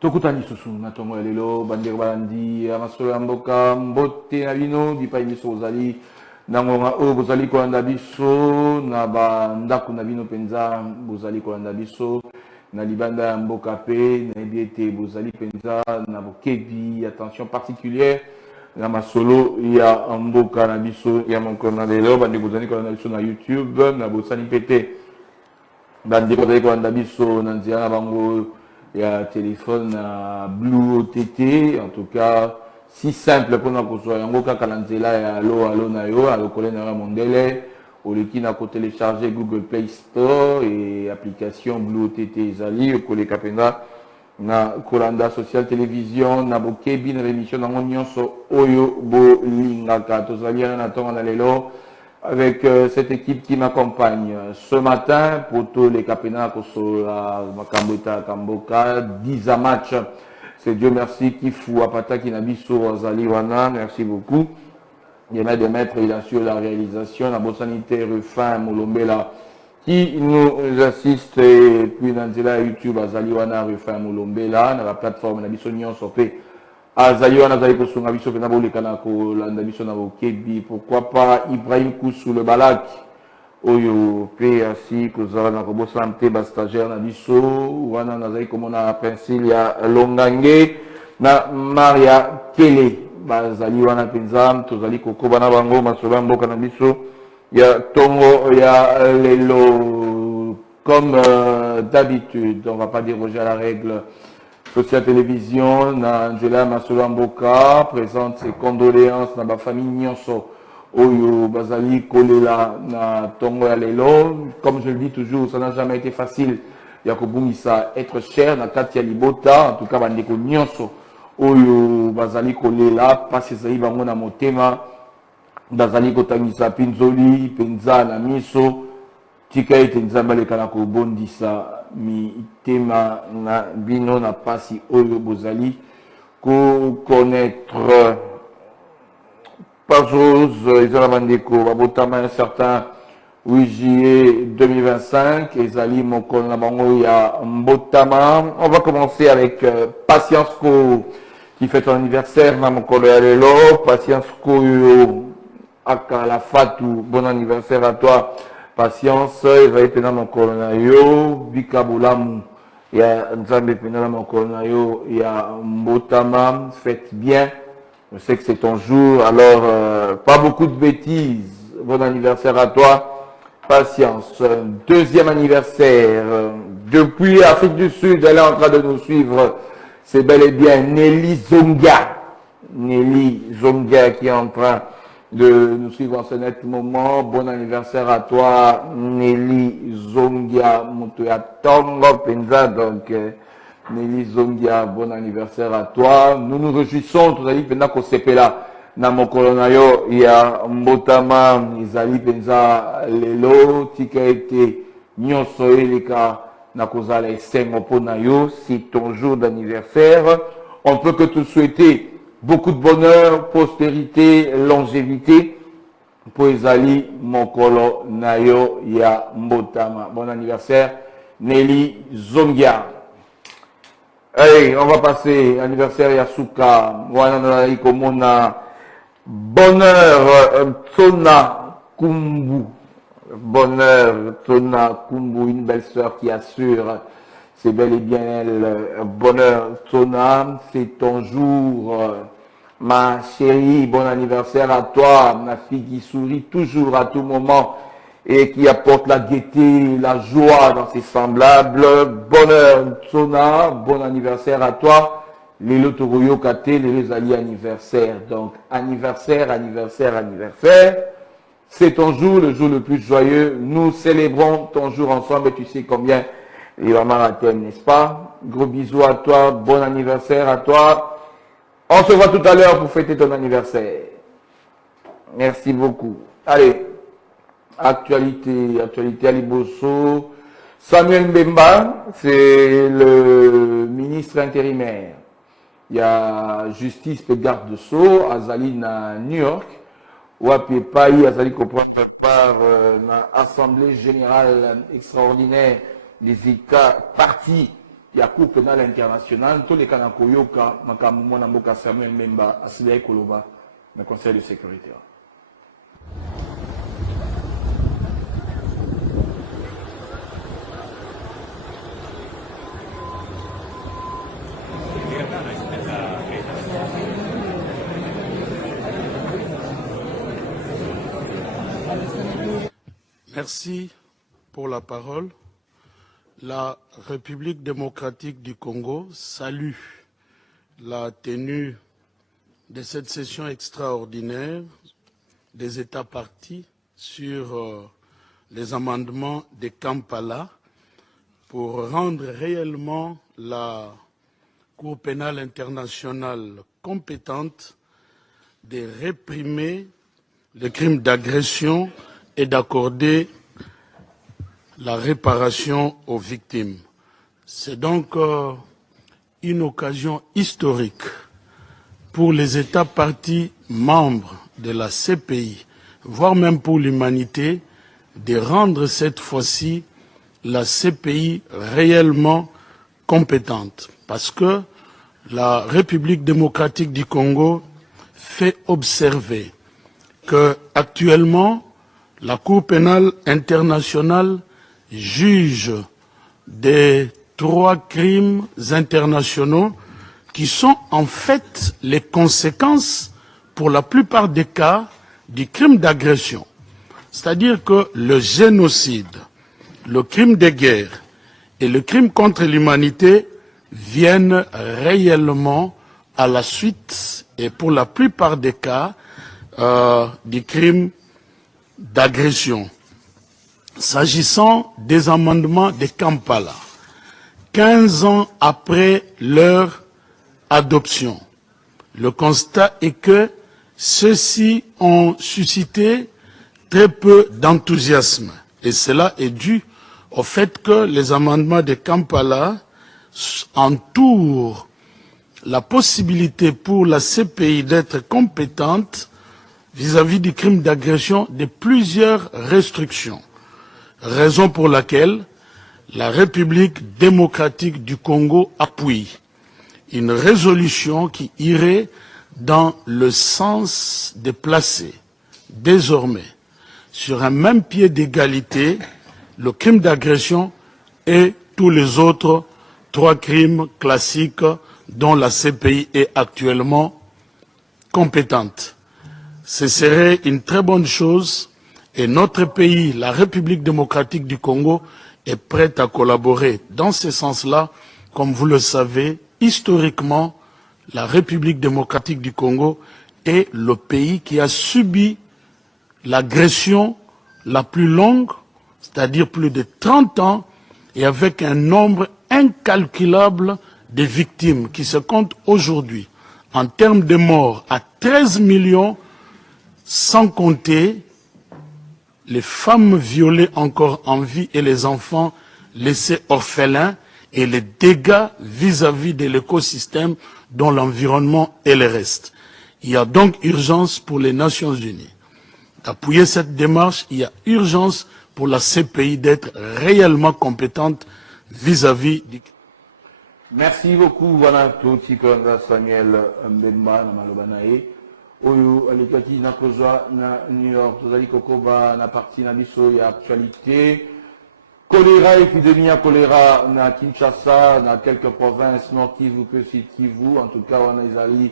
Tokutani susu na tongo ya lelo bandeko balandi amasolo ya mboka mbote na bino dipai biso bozali na ngonga oyo bozali kolanda biso na bandako na bino penza bozali kolanda biso na libanda ya mboka pe nayebi ete bozali penza na bokebi attention particulière na masolo ya mboka na biso ya mokolo na lelo bandeko bozali kolanda biso na YouTube na bosani pe te bandeko bozali kolanda biso na nzela na bango ya téléphone Blue OTT, en tout cas si simple pour nous que yango kaka na nzela ya alo na yo alokole na mondele oleki na ko télécharger Google Play Store et application Blue OTT ezali okole kapenda na kolanda social télévision na bokebi na émission na nyonso oyo bolingaka tozali na tonga na lelo avec cette équipe qui m'accompagne ce matin pour tous les Kapena Kosola, Makambota, Kamboka, 10 matchs. C'est Dieu merci qui fout à Pata qui Nabiso Azaliwana, merci beaucoup. Il y en a des maîtres, il assure la réalisation, la bonne sanité, Rufin, Molombela, qui nous assiste, et puis dans la YouTube, Azaliwana, Rufin, Molombela, dans la plateforme Nabiso Nyon Sopé. Azaliwana Azali Kosunga Biso Penabo le Kanako Landa Biso Nabo Kebi, pourquoi pas Ibrahim Koussou le Balak Oyo PAC Kozara Nakobo Santé Bastagère Nabiso Wana Nazali Komona Pensilia Longange na Maria Kele Bazali Wana Penzam Tozali Koko Bana Bango Masola Mboka Nabiso Ya Tongo Ya Lelo comme d'habitude, on va pas déroger à la règle. Social Télévision, Angela Masolo Mboka présente ses condoléances dans ma famille Nyonso, Oyo Bazali Kolela, na Tongo ya Lelo. Comme je le dis toujours, ça n'a jamais été facile. Yakobungisa être cher, na Katia Libota, en tout cas, Bandeko Nyonso, Oyo Bazali Kolela, passe Zaï Bango na Motema, Bazali Kotangisa Pinzoli, Penza na Miso, Tika ete nzambale kanako bondisa mi tema na bino na pasi oyo bozali ko connaître par chose ezala bandeko babotama un certain 8 juillet 2025 ezali mokolo na bango ya mbotama. On va commencer avec Patience Ko qui fait son anniversaire na mokolo ya lelo. Patience Ko Akala Fatou, bon anniversaire à toi. Patience, il va être dans mon colonayo, Bikabulamu, il y a Nzambe dans mon colonayo, il y a Mbotama, faites bien. Je sais que c'est ton jour, alors pas beaucoup de bêtises. Bon anniversaire à toi. Patience. Deuxième anniversaire. Depuis Afrique du Sud, elle est en train de nous suivre. C'est bel et bien Nelly Zonga. Nelly Zonga qui est en train de nous suivre en ce net moment. Bon anniversaire à toi, Nelly Zongia Motoya Tongo Penza. Donc, Nelly Zongia, bon anniversaire à toi. Nous nous réjouissons, tout à l'heure, pendant qu'on s'est là, dans mon colonayo, il y a Mbotama, Izali Penza, Lelo, Tika ete, Nyonso Eleka, Nakozala et Sengoponayo. C'est ton jour d'anniversaire. On ne peut que te souhaiter beaucoup de bonheur, prospérité, longévité. Pour Ezali Mokolo Nayo Ya Mbotama. Bon anniversaire, Nelly Zongia. Allez, on va passer anniversaire Yasuka. Wana Komona. Bonheur, Tsona Kumbu. Bonheur, Tsona Kumbu, une belle sœur qui assure. C'est bel et bien elle. Bonheur, Tsona, c'est ton jour. Ma chérie, bon anniversaire à toi. Ma fille qui sourit toujours à tout moment et qui apporte la gaieté, la joie dans ses semblables. Bonheur, Tsona, bon anniversaire à toi. Lelo Toroyo Kate, les alliés anniversaire. Donc, anniversaire, anniversaire, anniversaire. C'est ton jour, le jour le plus joyeux. Nous célébrons ton jour ensemble et tu sais combien il va m'arrêter, n'est-ce pas? Gros bisous à toi, bon anniversaire à toi. On se voit tout à l'heure pour fêter ton anniversaire. Merci beaucoup. Allez, actualité Aliboso. Samuel Mbemba, c'est le ministre intérimaire. Il y a justice et garde de sceaux, Azali à New York. Wapi Pai, Azali comprend par l'Assemblée générale extraordinaire des États partis ya Cour pénale internationale, tous les cas na koyoka makambo na mboka Samuel Memba asidai koloba na Conseil de sécurité. Merci pour la parole. La République démocratique du Congo salue la tenue de cette session extraordinaire des États partis sur les amendements de Kampala pour rendre réellement la Cour pénale internationale compétente de réprimer les crimes d'agression et d'accorder la réparation aux victimes. C'est donc une occasion historique pour les États partis membres de la CPI, voire même pour l'humanité, de rendre cette fois-ci la CPI réellement compétente. Parce que la République démocratique du Congo fait observer qu'actuellement, la Cour pénale internationale juge des 3 crimes internationaux qui sont en fait les conséquences, pour la plupart des cas, du crime d'agression. C'est-à-dire que le génocide, le crime de guerre et le crime contre l'humanité viennent réellement à la suite, et pour la plupart des cas, du crime d'agression. S'agissant des amendements de Kampala, 15 ans après leur adoption, le constat est que ceux-ci ont suscité très peu d'enthousiasme. Et cela est dû au fait que les amendements de Kampala entourent la possibilité pour la CPI d'être compétente vis-à-vis du crime d'agression de plusieurs restrictions. Raison pour laquelle la République démocratique du Congo appuie une résolution qui irait dans le sens de placer désormais sur un même pied d'égalité le crime d'agression et tous les autres 3 crimes classiques dont la CPI est actuellement compétente. Ce serait une très bonne chose et notre pays, la République démocratique du Congo, est prêt à collaborer dans ce sens-là. Comme vous le savez, historiquement, la République démocratique du Congo est le pays qui a subi l'agression la plus longue, c'est-à-dire plus de 30 ans, et avec un nombre incalculable de victimes qui se comptent aujourd'hui, en termes de morts, à 13 millions, sans compter les femmes violées encore en vie et les enfants laissés orphelins et les dégâts vis-à-vis de l'écosystème dont l'environnement est le reste. Il y a donc urgence pour les Nations Unies d'appuyer cette démarche. Il y a urgence pour la CPI d'être réellement compétente vis-à-vis du... Merci beaucoup, voilà, Claude Samuel Mbemba, na Malobanae. Oyo alikati na kozwa na New York, tozali kokoba na parti na biso ya actualité. Choléra, épidémie à choléra na Kinshasa, dans quelques provinces nord Kivu, que Sud Kivu, en tout cas on a ezali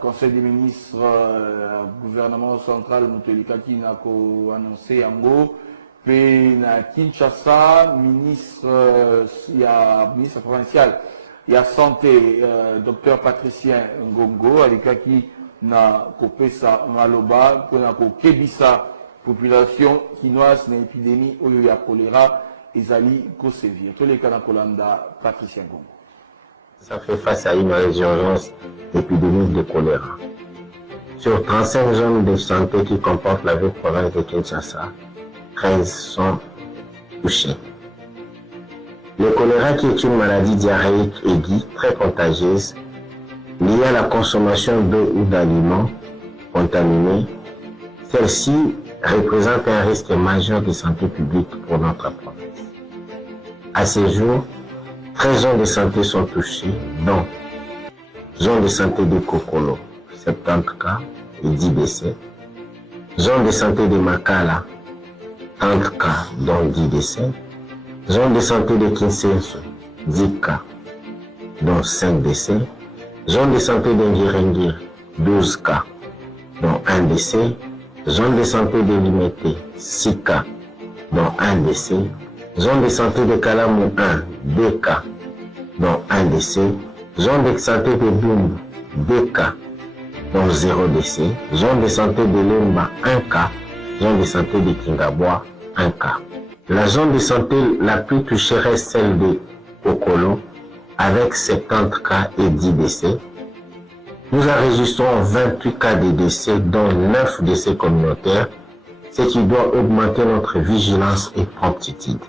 Conseil des ministres, gouvernement central Mutelikaki na ko annoncé yango. Pe na Kinshasa, ministre provincial, il y a santé, docteur Patricien Ngongo, alikaki na kopesa maloba, pour na kokebisa population chinoise na épidémie oyo ya choléra ezali kosévir. Tous les cas na kolanda Patricien Ngongo. Ça fait face à une résurgence épidémique de choléra. Sur 35 zones de santé qui comportent la ville province de Kinshasa, 13 sont touchés. Le choléra, qui est une maladie diarrhéique aiguë très contagieuse, liée à la consommation d'eau ou d'aliments contaminés, celle-ci représente un risque majeur de santé publique pour notre province. À ce jour, 13 zones de santé sont touchées, dont zone de santé de Kokolo, 70 cas et 10 décès. Zone de santé de Makala, 30 cas, dont 10 décès. Zone de santé de Kinsenso, 10 cas, dont 5 décès. Zone de santé de Ngirengir, 12 cas, dont 1 décès. Zone de santé de Limete, 6 cas, dont 1 décès. Zone de santé de Kalamou 1, 2 cas, dont 1 décès. Zone de santé de Bumbu, 2 cas, dont 0 décès. Zone de santé de Lemba, 1 cas. Zone de santé de Kingabois, 1 cas. La zone de santé la plus touchée reste celle de Kokolo, avec 70 cas et 10 décès. Nous enregistrons 28 cas de décès, dont 9 décès communautaires, ce qui doit augmenter notre vigilance et promptitude.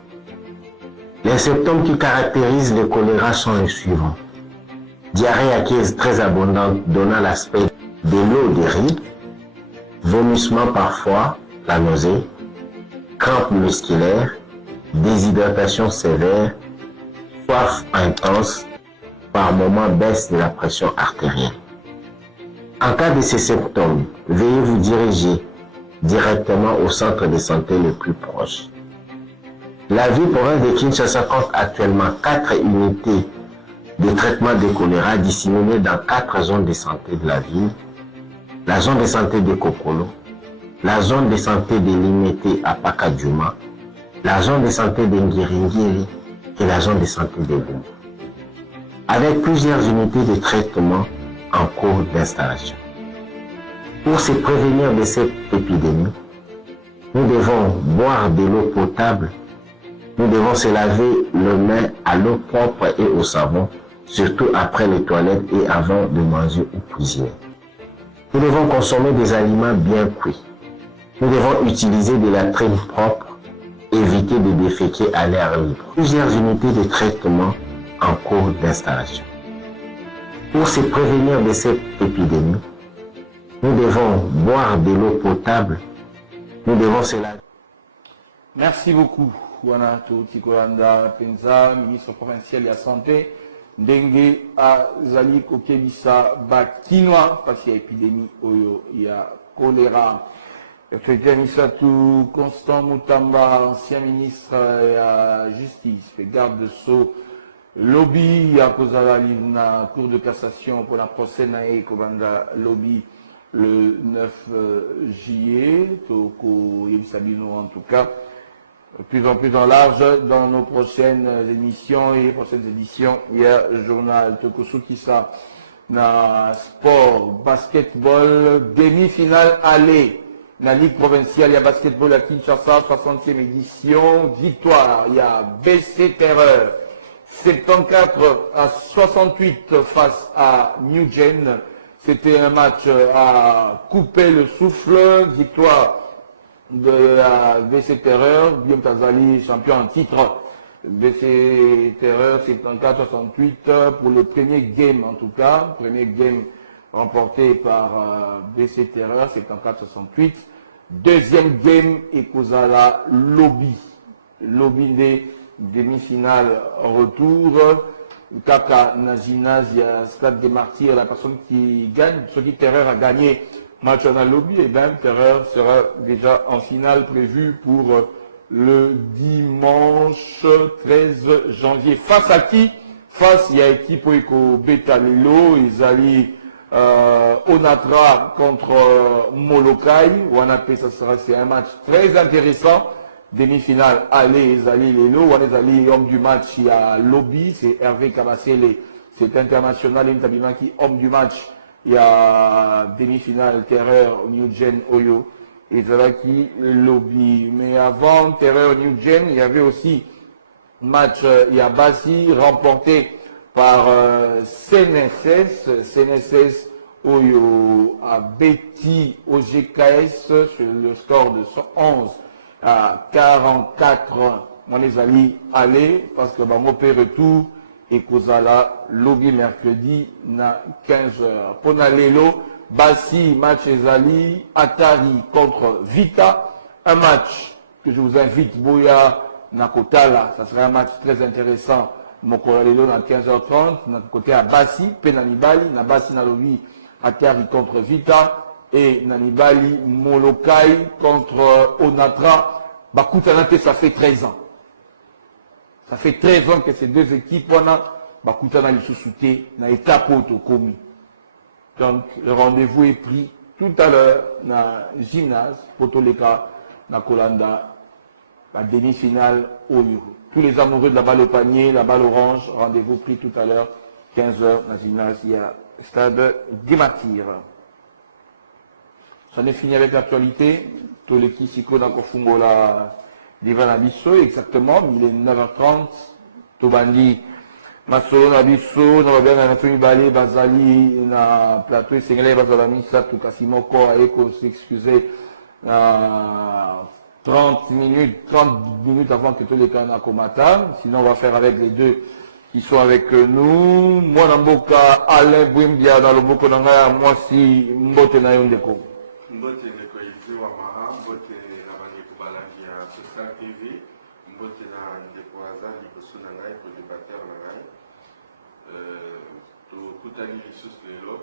Les symptômes qui caractérisent le choléra sont les suivants. Diarrhée aqueuse très abondante donnant l'aspect de l'eau de riz, vomissement parfois, la nausée, crampes musculaires, déshydratation sévère, soif intense, par moments baisse de la pression artérielle. En cas de ces symptômes, veuillez vous diriger directement au centre de santé le plus proche. La ville province de Kinshasa compte actuellement 4 unités de traitement de choléra disséminées dans 4 zones de santé de la ville, la zone de santé de Kokolo, la zone de santé de Limete à Pakadjuma, la zone de santé de Ngiringiri et la zone de santé de Bumbu, avec plusieurs unités de traitement en cours d'installation. Pour se prévenir de cette épidémie, nous devons boire de l'eau potable, nous devons se laver les mains à l'eau propre et au savon, surtout après les toilettes et avant de manger ou cuisiner. Nous devons consommer des aliments bien cuits. Nous devons utiliser de la trime propre, éviter de déféquer à l'air libre. Plusieurs unités de traitement en cours d'installation. Pour se prévenir de cette épidémie, nous devons boire de l'eau potable, nous devons se laver. Merci beaucoup, Wanato Tikolanda Penza, ministre provincial de la Santé. Ndenge azali kokebisa bakinwa parce ya épidémie oyo ya choléra. Effectivement, Misatu Constant Moutamba, ancien ministre de la Justice, garde de Sceaux, lobby ya kozala na cour de cassation pour la procès nae kobanda lobby le 9 juillet, Toko Yebisabino en tout cas. De plus en plus en large dans nos prochaines émissions et prochaines éditions. Il y a le journal Tokosukisa na sport, basketball, demi-finale aller. La Ligue provinciale, il y a basketball à Kinshasa, 60e édition, victoire. Il y a BC Terreur, 74 à 68 face à New Gen. C'était un match à couper le souffle, victoire de la BC Terreur, Guillaume Tazali, champion en titre. BC Terreur 74-68 pour le premier game en tout cas. Premier game remporté par BC Terreur 74-68. Deuxième game Ekozala Lobby. Lobby des demi-finales retour. Kaka Nazinasia, Stade des Martyrs, la personne qui gagne, ce qui Terreur a gagné match en lobby, et bien Terreur sera déjà en finale prévue pour le dimanche 13 janvier. Face à qui? Face à l'équipe Oeko Betalelo, Izali Onatra contre Molokai. Wanapé, ça sera c'est un match très intéressant. Demi-finale, aller Izali Lelo, Wanezali homme du match, il y a lobby, c'est Hervé Kabassele, c'est international, Intabima qui homme du match. Il y a demi-finale Terreur New Gen Oyo et Zalaki Lobby. Mais avant Terreur New Gen, il y avait aussi match Yabasi remporté par CNSS Oyo à Betty au GKS sur le score de 111 à 44. On les a mis aller parce que mon père retour. Et Kozala, lobby mercredi, na 15h. Ponalelo, Bassi, match Ezali, Atari contre Vita. Un match que je vous invite, Boya, Nakotala. Ça sera un match très intéressant. Mokoralelo à 15h30, na côté à Bassi, Penanibali, na Bassi na Lobi, à Terre contre Vita, et Nanibali Molokai contre Onatra. Bakutanate, ça fait 13 ans. Ça fait 13 ans que ces deux équipes, on a Bakutana les sous-soutés, na étape autocomi. Donc, le rendez-vous est pris tout à l'heure dans le gymnase, Potoleka, na Kolanda, la demi-finale au Euro. Tous les amoureux de la balle au panier, la balle orange, rendez-vous pris tout à l'heure, 15h, dans le gymnase, il y a stade Guématir. J'en ai fini avec l'actualité. Tous les Kisiko dans Kofungola, Divan Abisso, exactement, il est 9h30. Tobandi, Masolo Nabisso, Nababia Nanatomi Bali, Bazali, na plateau, Sengalé, Bazalami, Satou Kasimoko, Aeko s'excuser, 30 minutes avant que tous les canaux combattent. Sinon, on va faire avec les deux qui sont avec nous. Moi, Namboka, Alain Bouimbia, dans le Boko Nanga, moi, si, Mbote Nayondeko. Mbote Ndeko Izi Wamaha, Mbote Nabandi Kubalaki à Social TV, Mbote Ndeko Azali Kosu Nangai, pour débattre Nangai. To Kutani Lissus Lelo,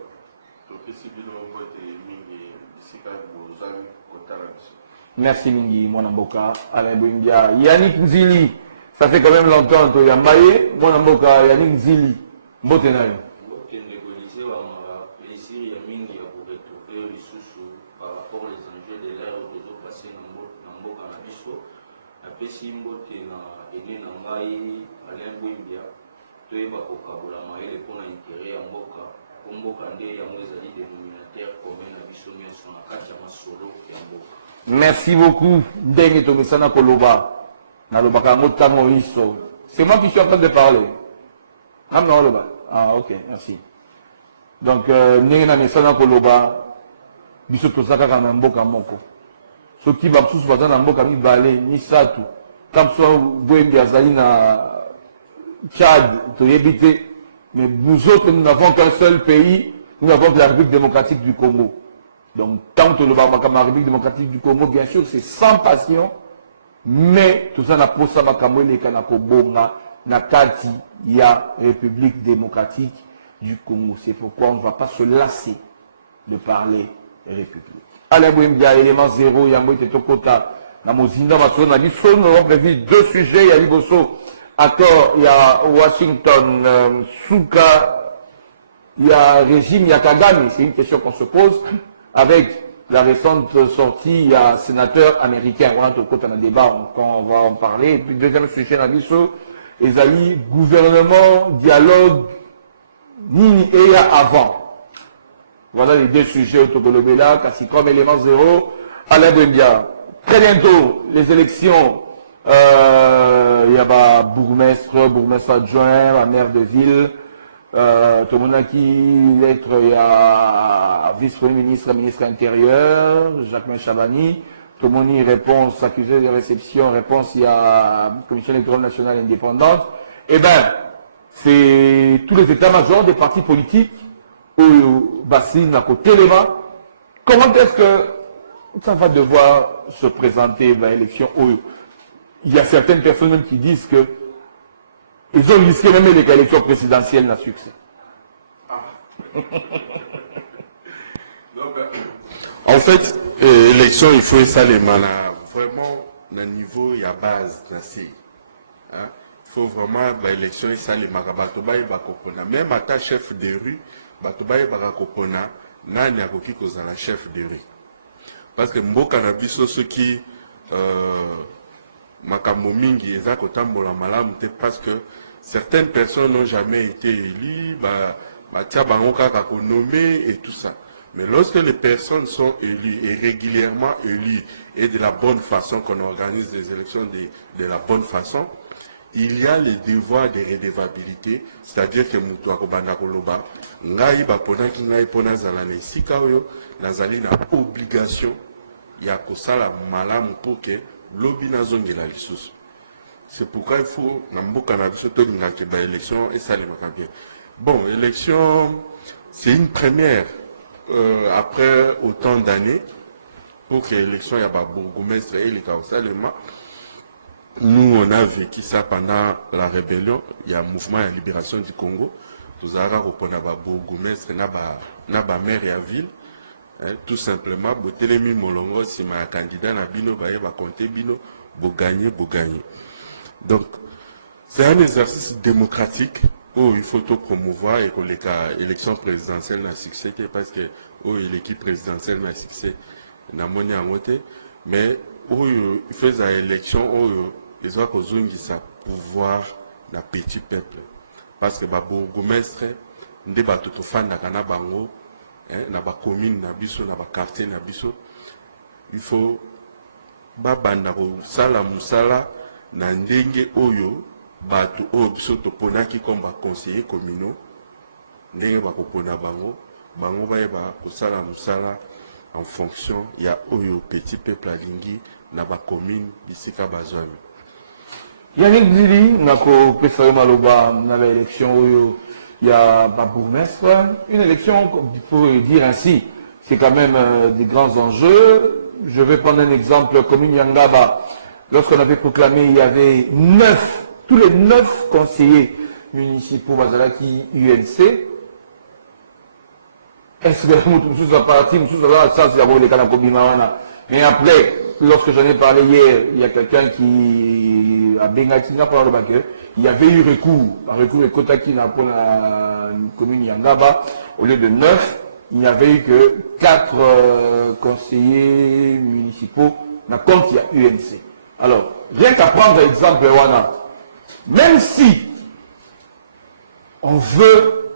to Kisibino Mbote Mingi, Sika Bozan, Otaransu. Merci Mingi, Mwanamboka, Alain Bouimbia. Yannick Nzili, ça fait quand même longtemps que Yambaye, Mwanamboka, Yannick Nzili, Mbote Nayo. Mbote Ndeko Izi Wamaha, plaisir Mingi à vous retrouver Lissus par rapport aux enjeux de l'ère que vous passez dans Mboka Nabiso. Après si Mbote na Ene Nangai, Alain Bouimbia, Toeba Kokabola Maele pour l'intérêt à Mboka, pour Mboka Nde Yamwezali dénominateur commun Nabiso Nyonso na kati ya masolo ya Mboka. Merci beaucoup. Ndenge Tomesana Koloba. Nalobaka Motango Iso. C'est moi qui suis en train de parler. Ah non, Loba. Ah, ok, merci. Donc, Ndenge Namesana Koloba. Biso Tosaka Kanamboka Moko. Soki Bapsus Bazana Mboka Mi Balé, Ni Satu. Kamso Bouembi Azali na Tchad, Toyebite. Mais nous autres, nous n'avons qu'un seul pays. Nous n'avons que la République démocratique du Congo. Donc, tant que le Barbakama République démocratique du Congo, bien sûr, c'est sans passion, mais tout ça n'a pas ça, Bakamoué, Kanako Bonga, Nakati, il y a République démocratique du Congo. C'est pourquoi on ne va pas se lasser de parler République. Alain Bouimbia, élément 0, Yambo Tetokota, Namozinda, Maso, Nabiso, nous avons prévu deux sujets, il y a Liboso, accord, il y a Washington, Souka, il y a régime, il y a Kagame, c'est une question qu'on se pose. Avec la récente sortie, il y a un sénateur américain, on a tout un débat, quand on va en parler. Et puis, deuxième sujet, Ezali, gouvernement, dialogue, ni et avant. Voilà les deux sujets au Togolobela, Kassi comme élément 0, Alain Bouimbia. Très bientôt, les élections, il y a bourgmestre adjoint, la maire de ville, tout le monde a qui lettre, il y a vice-premier ministre, ministre intérieur, Jacquemin Chabani. Tout le monde y réponse, accusé de réception, réponse, il y a Commission électorale nationale indépendante. Eh bien, c'est tous les états-majors des partis politiques, au bassin à côté des mains. Comment est-ce que ça va devoir se présenter à l'élection? Il y a certaines personnes même qui disent que ils ont risqué même les élections présidentielles à succès. En fait, élection, il faut ça les manas. Vraiment, le niveau, il y a base. Il faut vraiment, l'élection, ça les manas. Même à ta chef de rue, Batobaye Barakopona, nani a coquille cause à la chef de rue. Parce que Mboka na biso ceux qui makambo mingi ezako tambola malamu te parce que certaines personnes n'ont jamais été élues, tia bango kaka ko nommé et tout ça. Mais lorsque les personnes sont élues et régulièrement élues et de la bonne façon qu'on organise les élections de la bonne façon, il y a le devoir de redevabilité, c'est-à-dire que Moutou Akobanda Koloba, Ngai Baponaki Ngai Pona Zalane Sikaoyo, Nazali na obligation, ya kosala malamu pour que lobby na zonge la lisusu. C'est pourquoi il faut, Namboka na biso to ngaki ba élection et ça les makabien. Bon, élection, c'est une première après autant d'années pour que l'élection y a ba bourgmestre et les Kaosalema. nous, on a vécu ça pendant la rébellion. Il y a un mouvement de libération du Congo. Nous avons repris un bourgmestre, un maire et la ville. Tout simplement, Botelemi Molongo, si ma candidat na bino, va compter bino, pour gagner. Donc, c'est un exercice démocratique où il faut tout promouvoir et que l'élection présidentielle n'a succès parce que l'équipe présidentielle n'a succès n'a monnaie à monter, mais où il fait l'élection où ils ont besoin de sa pouvoir d'un petit peuple. Parce que le bourgmestre, il y a tout le fan de bango, na ba commune na biso na ba quartier na biso, il faut banda ko sala musala na ndenge oyo batu oyo biso toponaki comme ba conseiller communaux ndenge bakopona bango bayeba kosala musala en fonction ya oyo petit peuple alingi na ba commune bisika bazwami. Yannick Zili nako pesa maloba na ba élection oyo il y a un bourgmestre, une élection, il faut dire ainsi, c'est quand même des grands enjeux. Je vais prendre un exemple, commune Yangaba, lorsqu'on avait proclamé, il y avait tous les 9 conseillers municipaux Bazalaki UNC. Est-ce que nous sommes partis, ça c'est d'abord les cas de mais après, lorsque j'en ai parlé hier, il y a quelqu'un qui a Bengatina par le baquet. Il y avait eu recours de Kotakina pour la commune Yangaba, au lieu de 9, il n'y avait eu que 4 conseillers municipaux, mais compte il y a UNC. Alors, rien qu'à prendre l'exemple Wana, même si on veut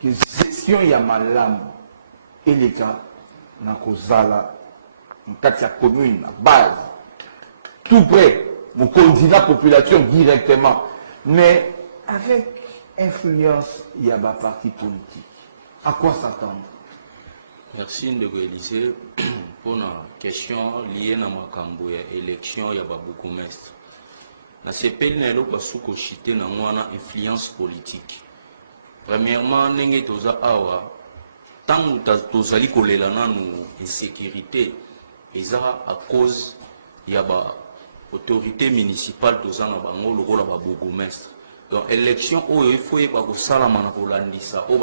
que gestion Yamalam et les cas, na Kozala, en cas de commune, la base, tout près, vous condamnez la population directement. Mais avec influence, il y a un parti politique. À quoi s'attendre? Merci de Élysée pour la question liée à l'élection de bourgmestre. La CPL n'a pas soukochité dans une influence politique. Premièrement, nous tant que nous avons une insécurité, c'est à cause de l'autorité municipale de le rôle de bourgmestre. Donc, l'élection, il faut que Salamana Rolandisa, ou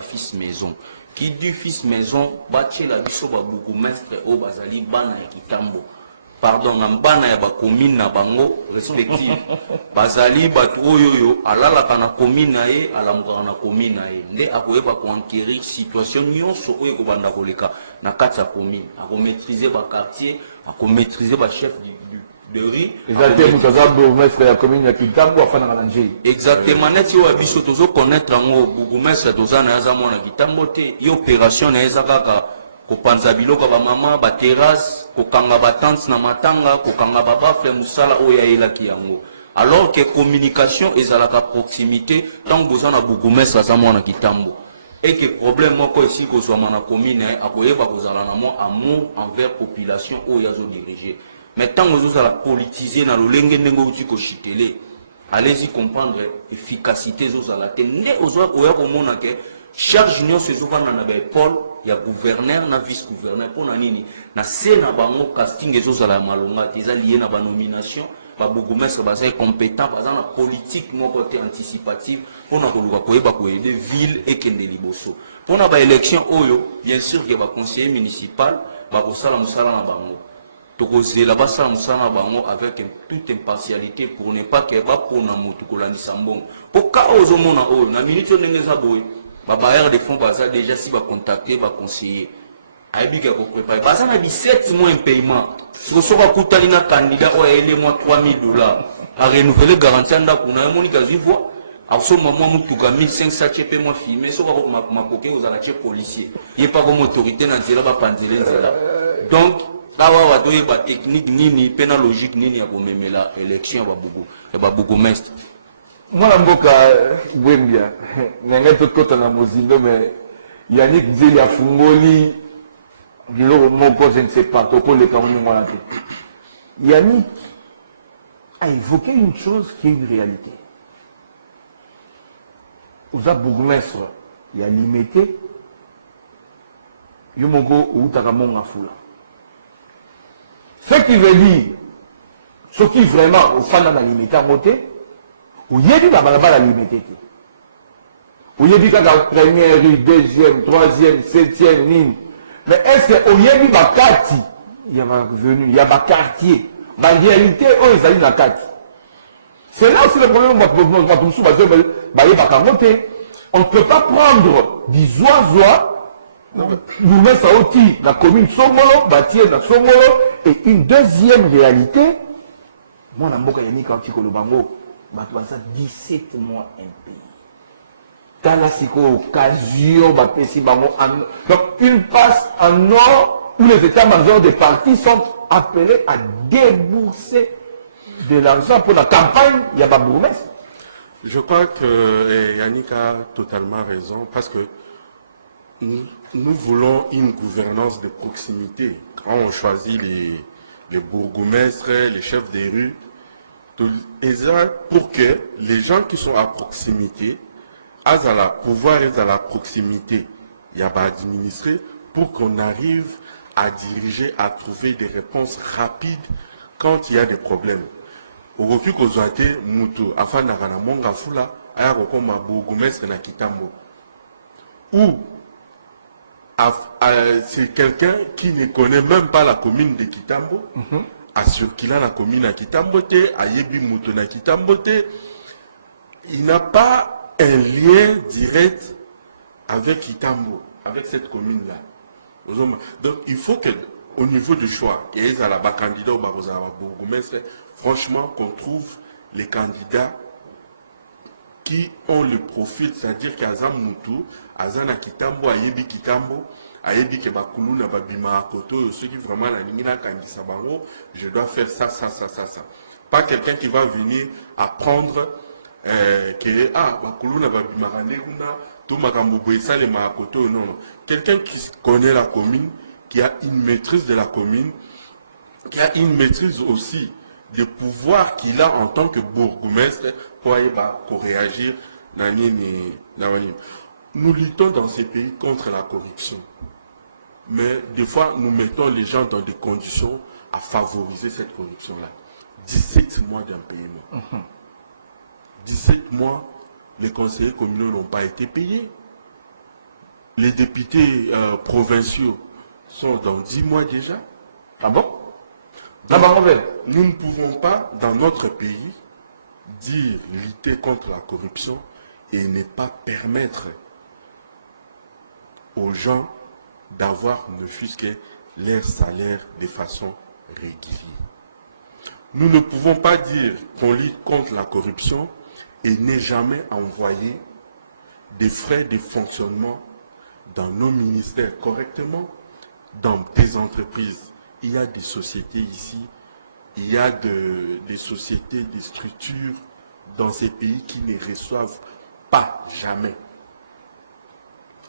fils maison. Qui dit fils maison, bâtir la biso bourgmestre, ou bazali bana kitambo. Pardon, nambana ya commune na bango respective. Bazali batu oyo alala kana commune na ye, alamuka na commune na ye. Nde akoyeba ko enquérir situation nyonso oyo ko banda koleka na kati ya commune. Ako maîtriser ba quartier, ako maîtriser ba chef de rue. Exactement, net yo abiso tozo connaître ngo bourgmestre tozana ya zamona kitambo te, yo opération na ezaka kopanza biloko ba mama ba terrasse kokanga ba tente na matanga kokanga ba bafle musala oya elaki yango. Alors que communication ezalaka proximité tant besoin na bourgmestre za mwana kitambo et que problème moko ici ko so na commune akoyeba kozala na mo amour envers population oya zo diriger. Mais tant que la politiser dans le lengue ko chitele, allez-y comprendre efficacité zo la tende ozo oya ko mona ke charge nyo se zo na na Paul ya gouverneur na vice gouverneur pour na nini na sena bango casting zo la malonga teza lié na ba nomination ba bourgmestre ba c'est compétent par exemple la politique mon côté anticipative pour na ko koyeba ko aider ville et kende liboso pour na ba élection oyo bien sûr que ba conseiller municipal ba ko sala musala na bango tokozela basa musala bango avec toute impartialité pour ne pas que ba pona mutu kolandisa mbongo pour ka ozomona oyo na minute ndenge za boye ba bailleur de fonds baza déjà si ba contacter ba conseiller aibika ko préparer basa na 17 mois de paiement so ba kutali na candidat o ele moi $3000 à renouveler garantie nda kuna monika zivo à ce moment mutuka 1500 chepe moi filmer so ba ma koke ozala che policier il pas comme autorité na nzela ba pandile nzela donc awa wadoye ba technique nini pena logique nini ya komemela élection ya ba bourgmestre. Moi mboka Bwembia nanga tokota na mozindo mais Yannick Zeli a fungoli biloko moko je ne sais pas toko le temps mwana te. Yannick a évoqué une chose qui est une réalité. Oza bourgmestre ya limité yomoko utaka monga fula. Ce qui veut dire, Ce qui vraiment, au fan dans limité en côté, où il y a du balabala limité. Où il y a du première rue, deuxième, troisième, septième ligne. Mais est-ce qu'il y a du bakati? Il y a revenu, il y a un quartier. En réalité, eux, ils ont une carte. C'est là aussi le problème. On ne peut pas prendre des oiseaux, nous mettre ça aussi dans la commune Songolo, bâtir dans Songolo. Et une deuxième réalité, moi, je suis Yannick Antikolobango, je 17 mois un pays. Dans la occasion, donc une passe en or où les états-majors des partis sont appelés à débourser de l'argent pour la campagne, il y a pas bourgmestre. Je crois que Yannick a totalement raison parce que nous voulons une gouvernance de proximité. Quand on choisit les bourgmestres, les chefs des rues, pour que les gens qui sont à proximité aient à la pouvoir être à la proximité, il y a pas administrer pour qu'on arrive à diriger, à trouver des réponses rapides quand il y a des problèmes. Au refus qu'on soit été mutu afin d'arrêter mon gafula à ma bourgmestre na Kitambo. Ou c'est quelqu'un qui ne connaît même pas la commune de Kitambo, à circuler la commune à Kitambo, à yebi mutu na Kitambo, il n'a pas un lien direct avec Kitambo, avec cette commune-là. Donc il faut que au niveau du choix, et les candidats au bourgmestre, franchement, qu'on trouve les candidats qui ont le profil, c'est-à-dire qu'Azam Moutou, Azana Kitambo, Ayebi Kitambo, Ayebi Kebakulu, Nababima Akoto, ceux qui vraiment la ligne Kandisa Baro, je dois faire ça. Pas quelqu'un qui va venir apprendre que Bakulu, Nababima Raneguna, tout Makambo ça les Makoto, non. Quelqu'un qui connaît la commune, qui a une maîtrise de la commune, qui a une maîtrise aussi des pouvoirs qu'il a en tant que bourgmestre pour réagir. Nous luttons dans ces pays contre la corruption. Mais des fois, nous mettons les gens dans des conditions à favoriser cette corruption-là. 17 mois d'un paiement. 17 mois, les conseillers communaux n'ont pas été payés. Les députés provinciaux sont dans 10 mois déjà. Ah bon? Donc, nous ne pouvons pas, dans notre pays, dire lutter contre la corruption et ne pas permettre aux gens d'avoir ne fût-ce que leur salaire de façon régulière. Nous ne pouvons pas dire qu'on lutte contre la corruption et ne jamais envoyer des frais de fonctionnement dans nos ministères correctement, dans des entreprises. Il y a des sociétés ici, il y a des sociétés, des structures dans ces pays qui ne reçoivent pas jamais.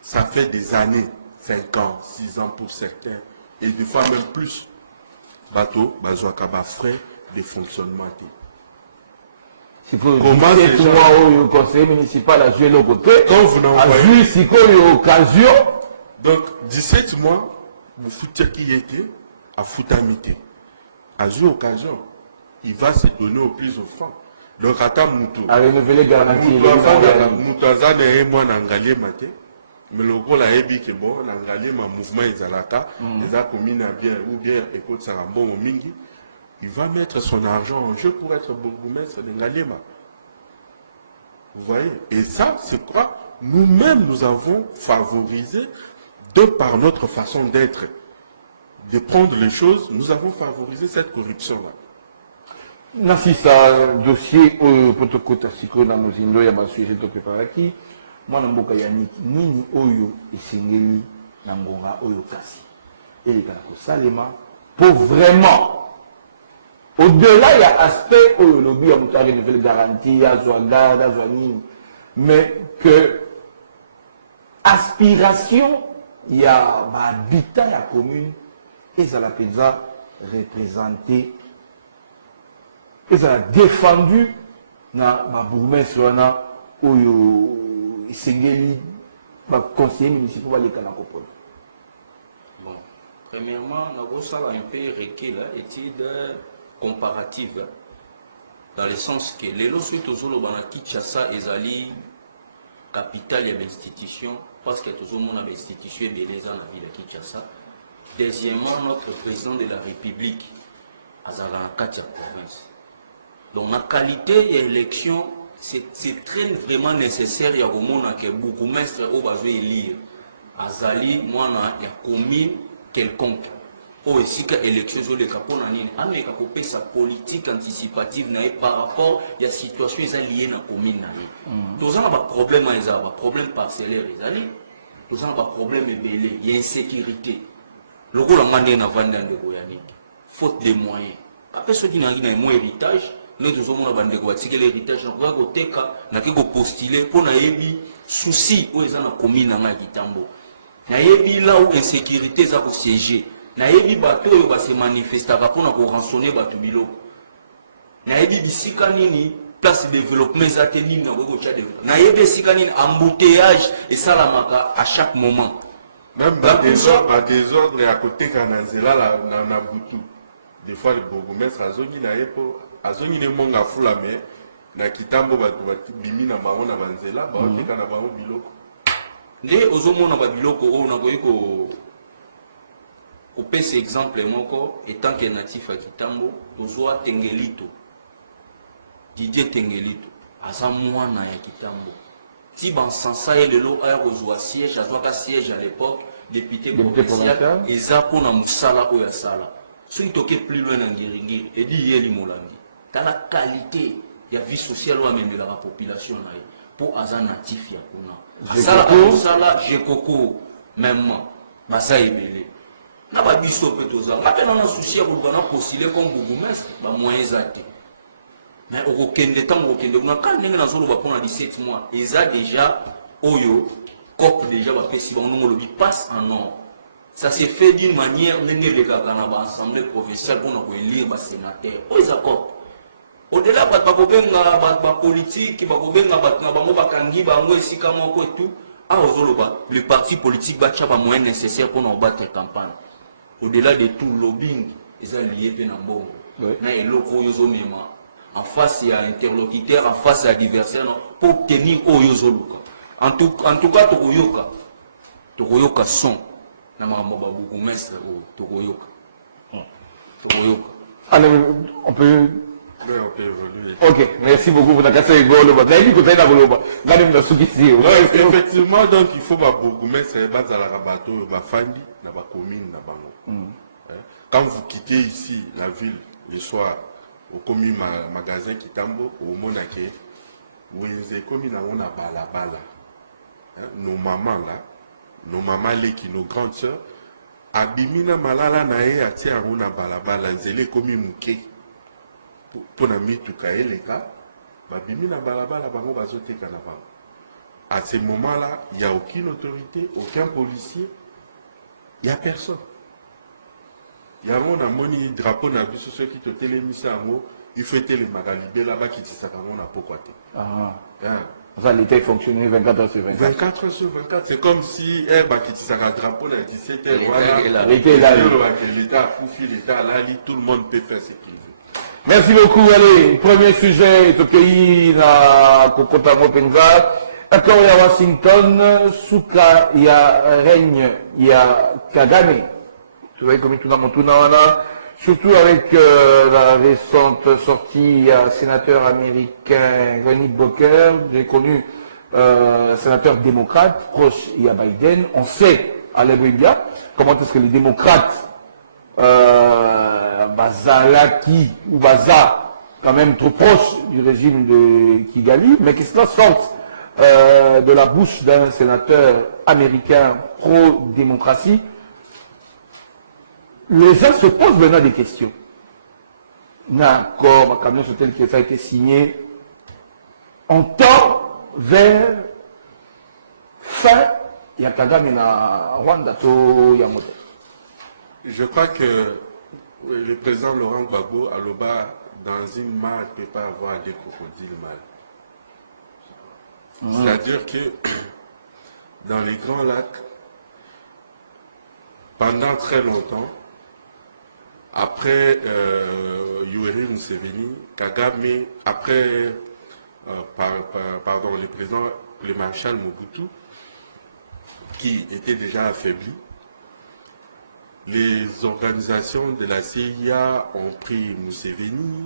Ça fait des années, 5 ans, 6 ans pour certains, et des fois même plus. Bateau, Bazouakaba, frais de fonctionnement. Comment c'est toi au conseil municipal a joué le côté, quand vous n'envoyez pas occasion. Donc 17 mois, vous foutez qui était à Foutamité. À jouer occasion, il va se donner au plus offrant. Donc à Moutou. À renouveler garantie. Moutaza n'est moi n'engalé maté. Mais le gros la ébi que bon, n'engalé ma mouvement Izalaka, les a commis à bien ou bien écoute Sarambo au Mingi. Il va mettre son argent en jeu pour être bourgmestre de Ngalema. Vous voyez? Et ça, c'est quoi? Nous-mêmes, nous avons favorisé, de par notre façon d'être, de prendre les choses, nous avons favorisé cette corruption-là. Merci, ça, dossier, pour te côté, si on a nos indo, il y a un sujet de préparer. Moi, je suis Yannick, Nini Oyo et Singeli, Nangonga Oyo Kasi. Et les Kanako Salema, pour vraiment. Au-delà, il y a aspect où le but a de garantie, à Zouanga, à Zouani, mais que aspiration, il y a habitat à la commune, et ça l'a déjà représenté, et ça l'a défendu dans ma bourgmestre, où il s'est conseiller municipal de Kanakopol. Bon, premièrement, on a un peu recul, étude comparative, dans le sens que les lorsque toujours le Kinshasa ezali capitale de l'institution, parce que toujours mon institution est de la ville de Kinshasa. Deuxièmement, notre président de la République a la province. Donc la qualité de l'élection, c'est très vraiment nécessaire. Il y a beaucoup de maîtres qui ont élire. Azali, moi, il y a commune quelconque. Ou aussi que l'élection sur le capot mais qu'il sa politique anticipative par rapport à la situation liée à la commune. Tous avons un problème, un problème parcellaire, tous avons un problème belé, il y a insécurité. Le rôle de la faute de moyens. Après ceux qui n'ont pas héritage, nous avons l'héritage, nous avons postulé pour nous souci où ils ont la commune à Kitambo. Nous avons là où l'insécurité est siéger. Nayebi bato yo ba se manifestera pour na ko rançonner bato biloko. Nayebi bisika nini place de développement zateni na ko cha développement. Nayebi bisika nini embouteillage et salamaka à chaque moment. Même désordre à côté kanazela na butu. Des fois le bourgmestre azongi na yepo azongi ne monga fula mais na kitambo bato bimi na bango na banzela ba oteka na bango biloko. Nde ozomona ba biloko o na ko au PC exemple moko étant que natif à Kitambo, Tozoa Tengelito, Didier Tengelito, Azamouana ya Kitambo. Si ban sansa et le lot a reçoit siège, à siège à l'époque, député provincial, et ça pour na musala ou ya sala. Si il toque plus loin en Giringir, et dit yeli molandi. Dans la qualité, il y a vie sociale ou amener la population là pour Azan natif ya kuna. Sala, Jekoko, même, Massa Ebele. Na ba biso petoza après on a souci pour qu'on postulé comme bourgmestre ba moyens até mais au kende temps au kende na quand ndenge na zolo ba pour 17 mois eza déjà oyo cop déjà ba pesi ba ndongo lobi passe en or ça s'est fait d'une manière ndenge le kaka na ba assemblée provinciale pour na ko élire ba sénateur o eza cop au-delà ba kobenga ba politique ba kobenga ba na bango ba kangi bango esika moko et tout a ozolo ba le parti politique ba tcha ba moyens nécessaires pour na battre campagne. Au-delà de tout lobbying, ils ont lié bien en bon. Mais en face, il y a interlocuteur, en face, il y a adversaire pour obtenir Oyozoluka. En tout cas, Togoyoka son. Allez, on peut. Mais on peut évoluer. Ok, merci beaucoup pour la question. Effectivement, donc il faut beaucoup mettre à la rabato, ma famille, ma commune, quand vous quittez ici la ville le soir, au commis magasin Kitambo, au Monaké, où ils ont commis on a bala. Nos mamans là, nos mamans qui nos grandes sœurs, abimina malala nae atia on a bala, zélé commis mouké. Pour na mituka eleka, babimina bala bango bazote kanaba. À ce moment-là, il n'y a aucune autorité, aucun policier, il n'y a personne. Il y a un moni drapeau na biso ceux qui te télémisa en haut, il faut les magalibé là-bas qui te s'attendent à pourquoi. Ça, l'État fonctionnait 24 heures sur 24. 24 heures sur 24, c'est comme si Herba qui te s'attend drapeau là, 17 heures, voilà. L'État a foufi l'État là, tout le monde peut faire ce qu'il veut. Merci beaucoup. Allez, premier sujet, au pays, na Kokota Mopenza. D'accord, il y a Washington, Souka, il y a règne, il y a Kagame. Vous voyez comme tout dans mon tournant là, surtout avec la récente sortie à sénateur américain Ronnie Booker, j'ai connu sénateur démocrate, proche il y a Biden. On sait à l'Ebouibia comment est-ce que les démocrates Bazalaki ou Baza, quand même trop proche du régime de Kigali, mais qui cela sorte de la bouche d'un sénateur américain pro-démocratie. Les gens se posent maintenant des questions. D'accord, ma camion sur tel que ça a été signé. On tend vers fin, il y a Kagame na Rwanda, Yamoto. Je crois que le président Laurent Gbagbo, à l'Oba, dans une mare, ne peut pas avoir des crocodiles mal. C'est-à-dire que dans les grands lacs, pendant très longtemps, après Yoweri Museveni, Kagame, après pardon, le président, le maréchal Mobutu, qui était déjà affaibli, les organisations de la CIA ont pris Museveni.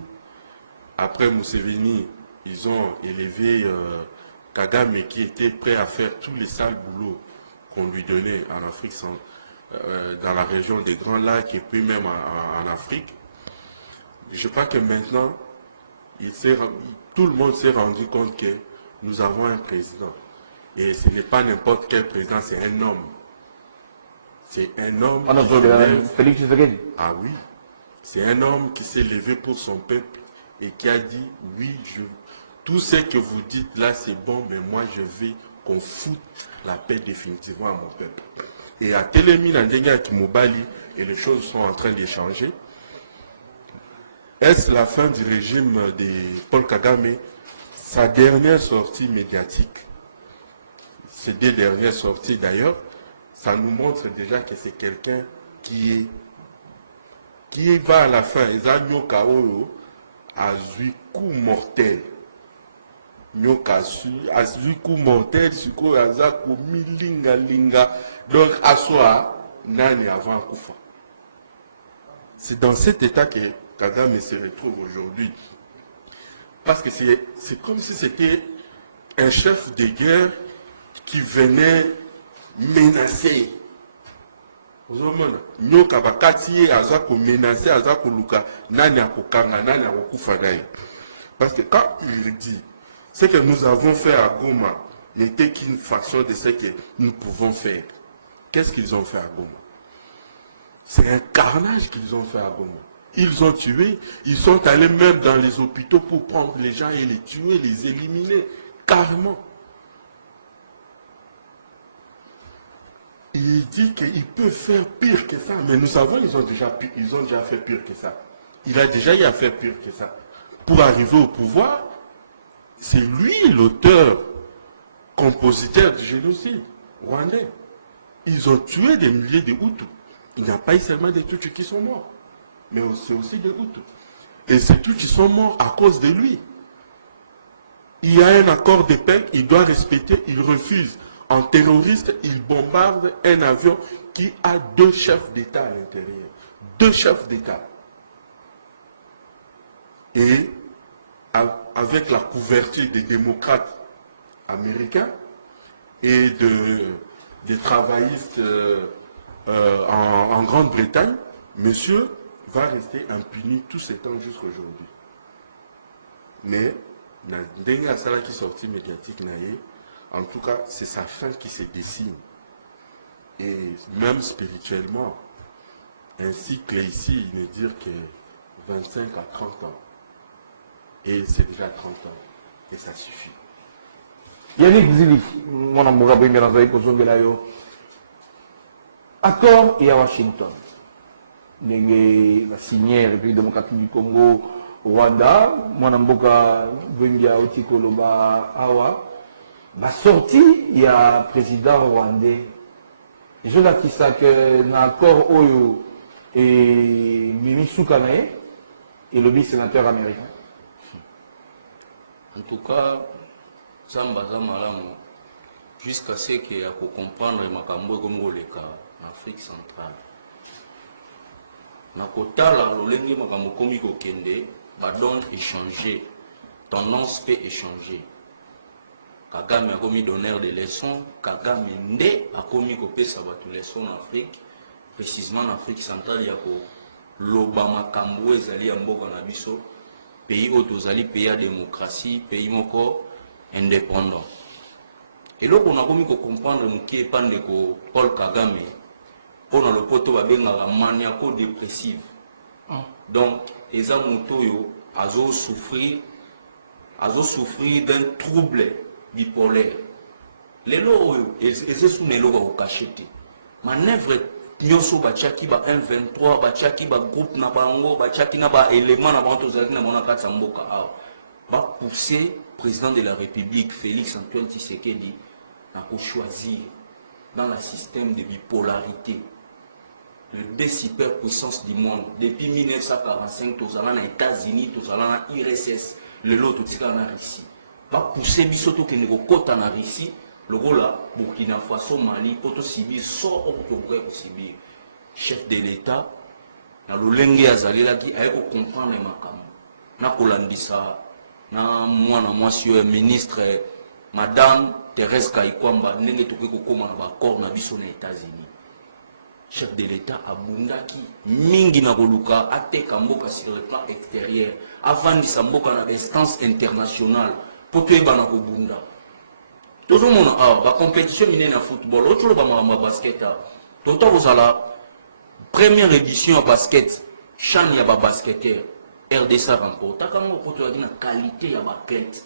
Après Museveni, ils ont élevé Kagame, qui était prêt à faire tous les sales boulots qu'on lui donnait en Afrique, dans la région des Grands Lacs et puis même en Afrique. Je crois que maintenant, tout le monde s'est rendu compte que nous avons un président. Et ce n'est pas n'importe quel président, c'est un homme. C'est un homme Félix Tshisekedi. Ah oui, c'est un homme qui s'est levé pour son peuple et qui a dit, oui, tout ce que vous dites là, c'est bon, mais moi, je veux qu'on foute la paix définitivement à mon peuple. Et à Télémi, Nandéga Kimobali, et les choses sont en train de changer. Est-ce la fin du régime de Paul Kagame? Sa dernière sortie médiatique, ces 2 dernières sorties d'ailleurs, ça nous montre déjà que c'est quelqu'un qui va à la fin. Eza nyoka oyo azui coup mortel. Nyoka azui coup mortel, siko aza komi linga. Donc aswa nani avant kufa. C'est dans cet état que Kagame se retrouve aujourd'hui. Parce que c'est comme si c'était un chef de guerre qui venait menacer. Nyoka bakati aza ko menacer, aza ko luka nani akokanga, nani akokufa naye. Parce que quand il dit ce que nous avons fait à Goma n'était qu'une façon de ce que nous pouvons faire. Qu'est-ce qu'ils ont fait à Goma? C'est un carnage qu'ils ont fait à Goma. Ils ont tué, ils sont allés même dans les hôpitaux pour prendre les gens et les tuer, les éliminer, carrément. Il dit qu'il peut faire pire que ça, mais nous savons qu'ils ont déjà fait pire que ça. Il a déjà fait pire que ça. Pour arriver au pouvoir, c'est lui l'auteur, compositeur du génocide rwandais. Ils ont tué des milliers de Hutus. Il n'y a pas eu seulement des Tutsis qui sont morts, mais c'est aussi des Hutus. Et ces Tutsis sont morts à cause de lui. Il y a un accord de paix, il doit respecter, il refuse. En terroriste, il bombarde un avion qui a 2 chefs d'État à l'intérieur. 2 chefs d'État. Et avec la couverture des démocrates américains et des travaillistes en Grande-Bretagne, monsieur va rester impuni tout ce temps jusqu'à aujourd'hui. Mais, dans qui sortie médiatique, en tout cas, c'est sa fin qui se dessine. Et même spirituellement, un cycle ici, il ne dire que 25 à 30 ans. Et c'est déjà 30 ans. Et ça suffit. Yannick Zili, mon amour, accord et à Washington. Il a signé la République démocratique du Congo, Rwanda, mon amour, Venga Otikoloba Awa. La sortie, il y a un président rwandais. Je l'ai dit ça que l'accord Oyo et Mimi Soukanae et le sénateur américain. En tout cas, ça m'a malamu jusqu'à ce qu'il y a pour comprendre Makambo comme le cas en Afrique centrale. Nakotala l'olenge Makambo komi ko kende, va donc échanger, tendance peut échanger. Kagame a commis donneur de leçons, Kagame nde a commis kopesa batu leçons en Afrique, précisément en Afrique centrale, il y a l'Obama Kambo ezali ya mboka na biso, pays autozali pays à démocratie, pays moko indépendant. Et là on a commis ko comprendre muki epande ko Paul Kagame, pour le poto babenga maniaco dépressive. Donc eza moto yo azo souffrir d'un trouble bipolaire. Les lois, ils sont les lois au cachete. Manœuvre, nyoso bachaki ba M23, bachaki ba groupe na bango, bachaki na ba élément na bango tozaki na mona katsa mboka awa. Ba pousser président de la République Félix Antoine Tshisekedi à choisir dans le système de bipolarité. le deux superpuissance du monde. Depuis 1945, tous allons aux États-Unis, tous allons à l'IRSS, le lot tout ça en Russie. Pas pousser bisoto que nous côté en Russie, le rôle là, Burkina Faso, Mali, pour tout subir, sort au vrai pour subir. Chef de l'État, dans le lengue azali là qui a comprendre les makam. Na kolandisa, na moi sur ministre Madame Thérèse Kaikwamba, n'enge to ko koma na accord na biso na États-Unis. Chef de l'État abundaki mingi na koluka ateka mboka sur le plan extérieur avant de samboka na instance internationale pour que bana ko bunda. Tout le monde a la compétition minée na football, autre le ba basket. Tonton vous ala première édition à basket, Chan ya ba basketteur, RDC remporte. Ta comme ko to na qualité ya ba pente.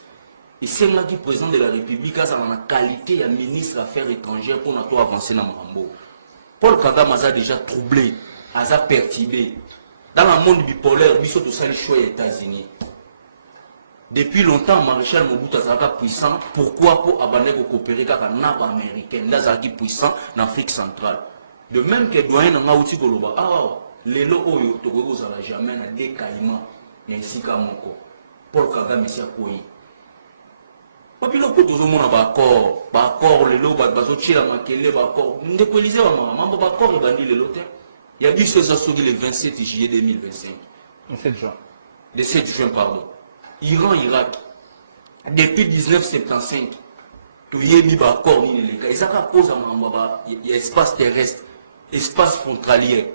Et c'est là qui président de la République a la qualité ya ministre des Affaires étrangères pour na to avancer na Mambo. Paul Kagame a déjà troublé, a perturbé. Dans le monde bipolaire, il y a tout ça les choix des États-Unis. Depuis longtemps, Maréchal Mobutu a puissant. Pourquoi pour abandonner pour coopérer avec la nave américaine, là, puissant en Afrique centrale. De même que doyen n'a outil pour le les lots oyo to go za la jamais na des caïmans ainsi qu'à mon corps. Paul Kagame c'est quoi? Papi lo ko tozo mona ba accord le lo ba bazo chila makele ba accord ndeko Élysée ba mama ba accord e bandi le lotin. Il y a bis que ça sorti le 27 juillet 2025. Le 7 juin pardon. Iran Irak depuis 1975 tout y est mis ba accord ni les gars. Ils a pose mama il y a espace terrestre, espace frontalier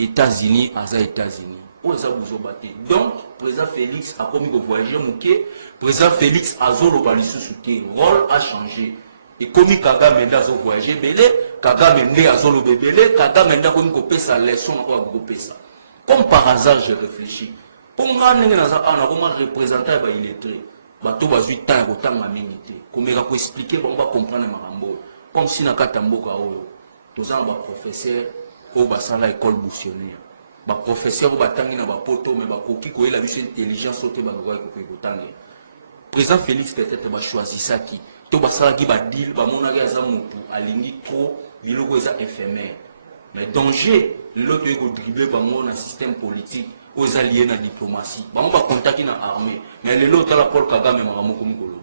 États-Unis à États-Unis. Donc, le président Félix a commis de voyager mouké, président Félix a zolo balisou souké, rôle a changé. Et comme Kagame a voyagé belé, Kagame a zolo belé, Kagame a commis de sa leçon à grouper ça. Comme par hasard, je réfléchis. Pour moi, on a représenté les illettrés. Bateau a 8 ans à temps à minité. Comme il a expliqué, on va comprendre Marambo. Comme si na Katamboka, tous un professeur au bassin de l'école missionnaire. Ba professeur ba tangi na ba poto mais ba koki ko la vision intelligence ote ba ngoy ko kotangi président Félix peut-être ba choisi ça qui to ba sala ki ba deal ba mona ga za mutu alingi trop biloko eza éphémère mais danger l'autre ko dribbler ba mona système politique aux alliés na diplomatie ba ba contacter na armée mais le lot la Paul Kagame ma moko mukolo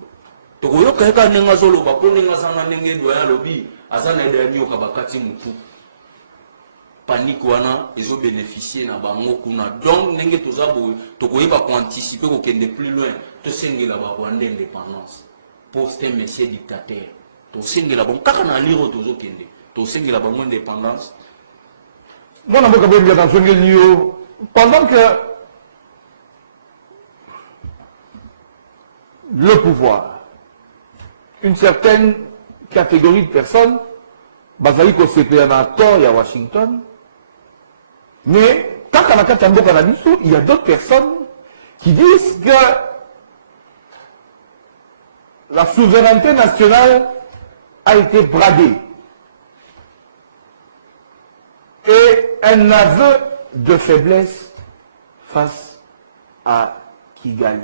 to ko yoka ka nenga zolo ba ko nenga sana nenge doya lobi azana ida nyo ka bakati mutu panique wana ils ont bénéficié na bango kuna donc nenge tozabo tokoyeba ko anticiper ko kende plus loin to sengela ba Rwanda indépendance pour ce monsieur dictateur to sengela bon kaka na liro tozo kende to sengela ba indépendance bon on va bien dans ce pendant que le pouvoir une certaine catégorie de personnes bazali ko sepela na tort ya Washington. Mais, quand il y a d'autres personnes qui disent que la souveraineté nationale a été bradée. Et un aveu de faiblesse face à Kigali.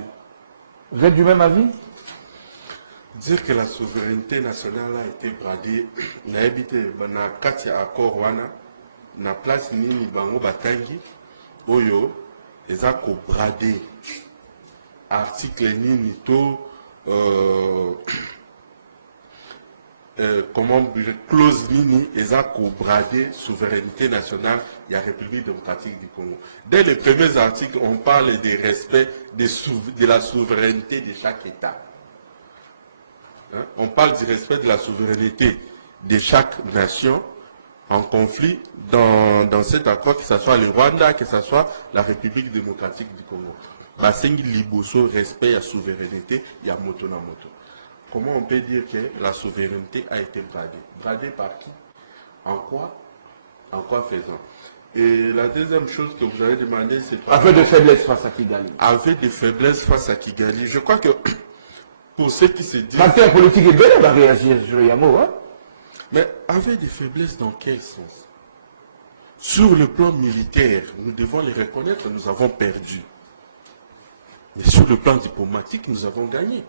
Vous êtes du même avis? Dire que la souveraineté nationale a été bradée, n'a habité dans Katia Accord Wana. Na place nini bango batangi oyo eza ko brader article nini to comment clause nini eza ko brader souveraineté nationale de la République démocratique du Congo. Dès les premiers articles on parle du respect de la souveraineté de chaque État. Hein? On parle du respect de la souveraineté de chaque nation en conflit dans cet accord, que ce soit le Rwanda, que ce soit la République démocratique du Congo. Basengi liboso, respect à la souveraineté, il y a moto na moto. Comment on peut dire que la souveraineté a été bradée? Bradée par qui? En quoi faisant? Et la deuxième chose que vous avez demandé, c'est... Aveu de faiblesse face à Kigali. Aveu de faiblesse face à Kigali. Je crois que pour ceux qui se disent... L'acteur politique est bel, on va réagir sur Yamo, hein? Mais avec des faiblesses dans quel sens? Sur le plan militaire, nous devons les reconnaître, nous avons perdu. Mais sur le plan diplomatique, nous avons gagné.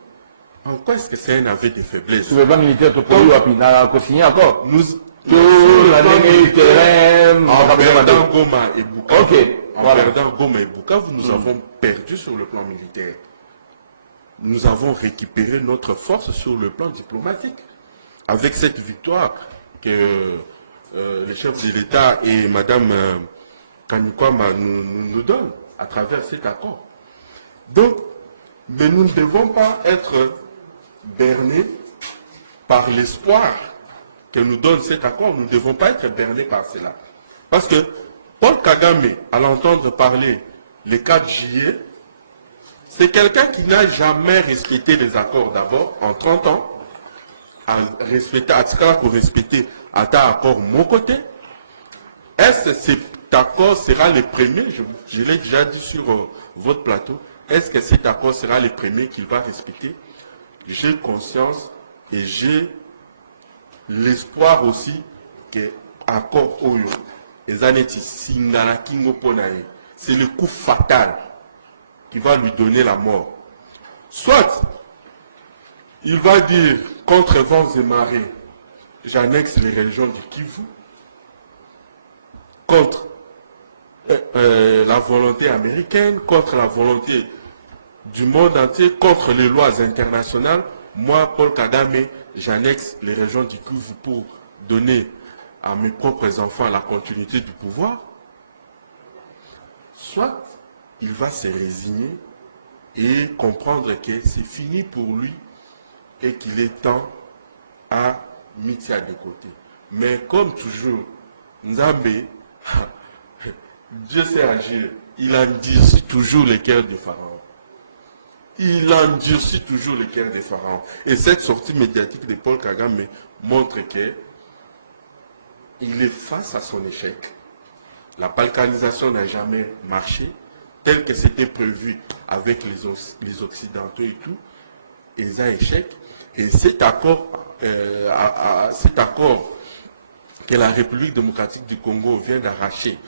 En quoi est-ce que c'est un aveu de faiblesse? Sur le plan militaire, tu peux continuer encore. En perdant Goma et Bukavu, Ok, voilà. perdant Goma et Bukavu, nous avons perdu sur le plan militaire. Nous avons récupéré notre force sur le plan diplomatique. Avec cette victoire que le chef de l'État et Mme Kanikwama nous donnent à travers cet accord. Donc, mais nous ne devons pas être bernés par l'espoir que nous donne cet accord. Nous ne devons pas être bernés par cela. Parce que Paul Kagame, à l'entendre parler le 4 juillet, c'est quelqu'un qui n'a jamais respecté les accords d'abord en 30 ans, à respecter, à ce cas pour respecter à ta accord mon côté. Est-ce que cet accord sera le premier, je l'ai déjà dit sur votre plateau, est-ce que cet accord sera le premier qu'il va respecter? J'ai conscience et j'ai l'espoir aussi que accord Oyo, c'est le coup fatal qui va lui donner la mort. Soit il va dire contre vents et marées, j'annexe les régions du Kivu, contre la volonté américaine, contre la volonté du monde entier, contre les lois internationales. Moi, Paul Kagame, j'annexe les régions du Kivu pour donner à mes propres enfants la continuité du pouvoir. Soit il va se résigner et comprendre que c'est fini pour lui et qu'il est temps à mettre de côté. Mais comme toujours, Nzambe, Dieu sait agir, il endurcit toujours le cœur des pharaons. Il endurcit toujours le cœur des pharaons. Et cette sortie médiatique de Paul Kagame montre que il est face à son échec. La balkanisation n'a jamais marché tel que c'était prévu avec les Occidentaux et tout. Ils ont échec. Et cet accord que la République démocratique du Congo vient d'arracher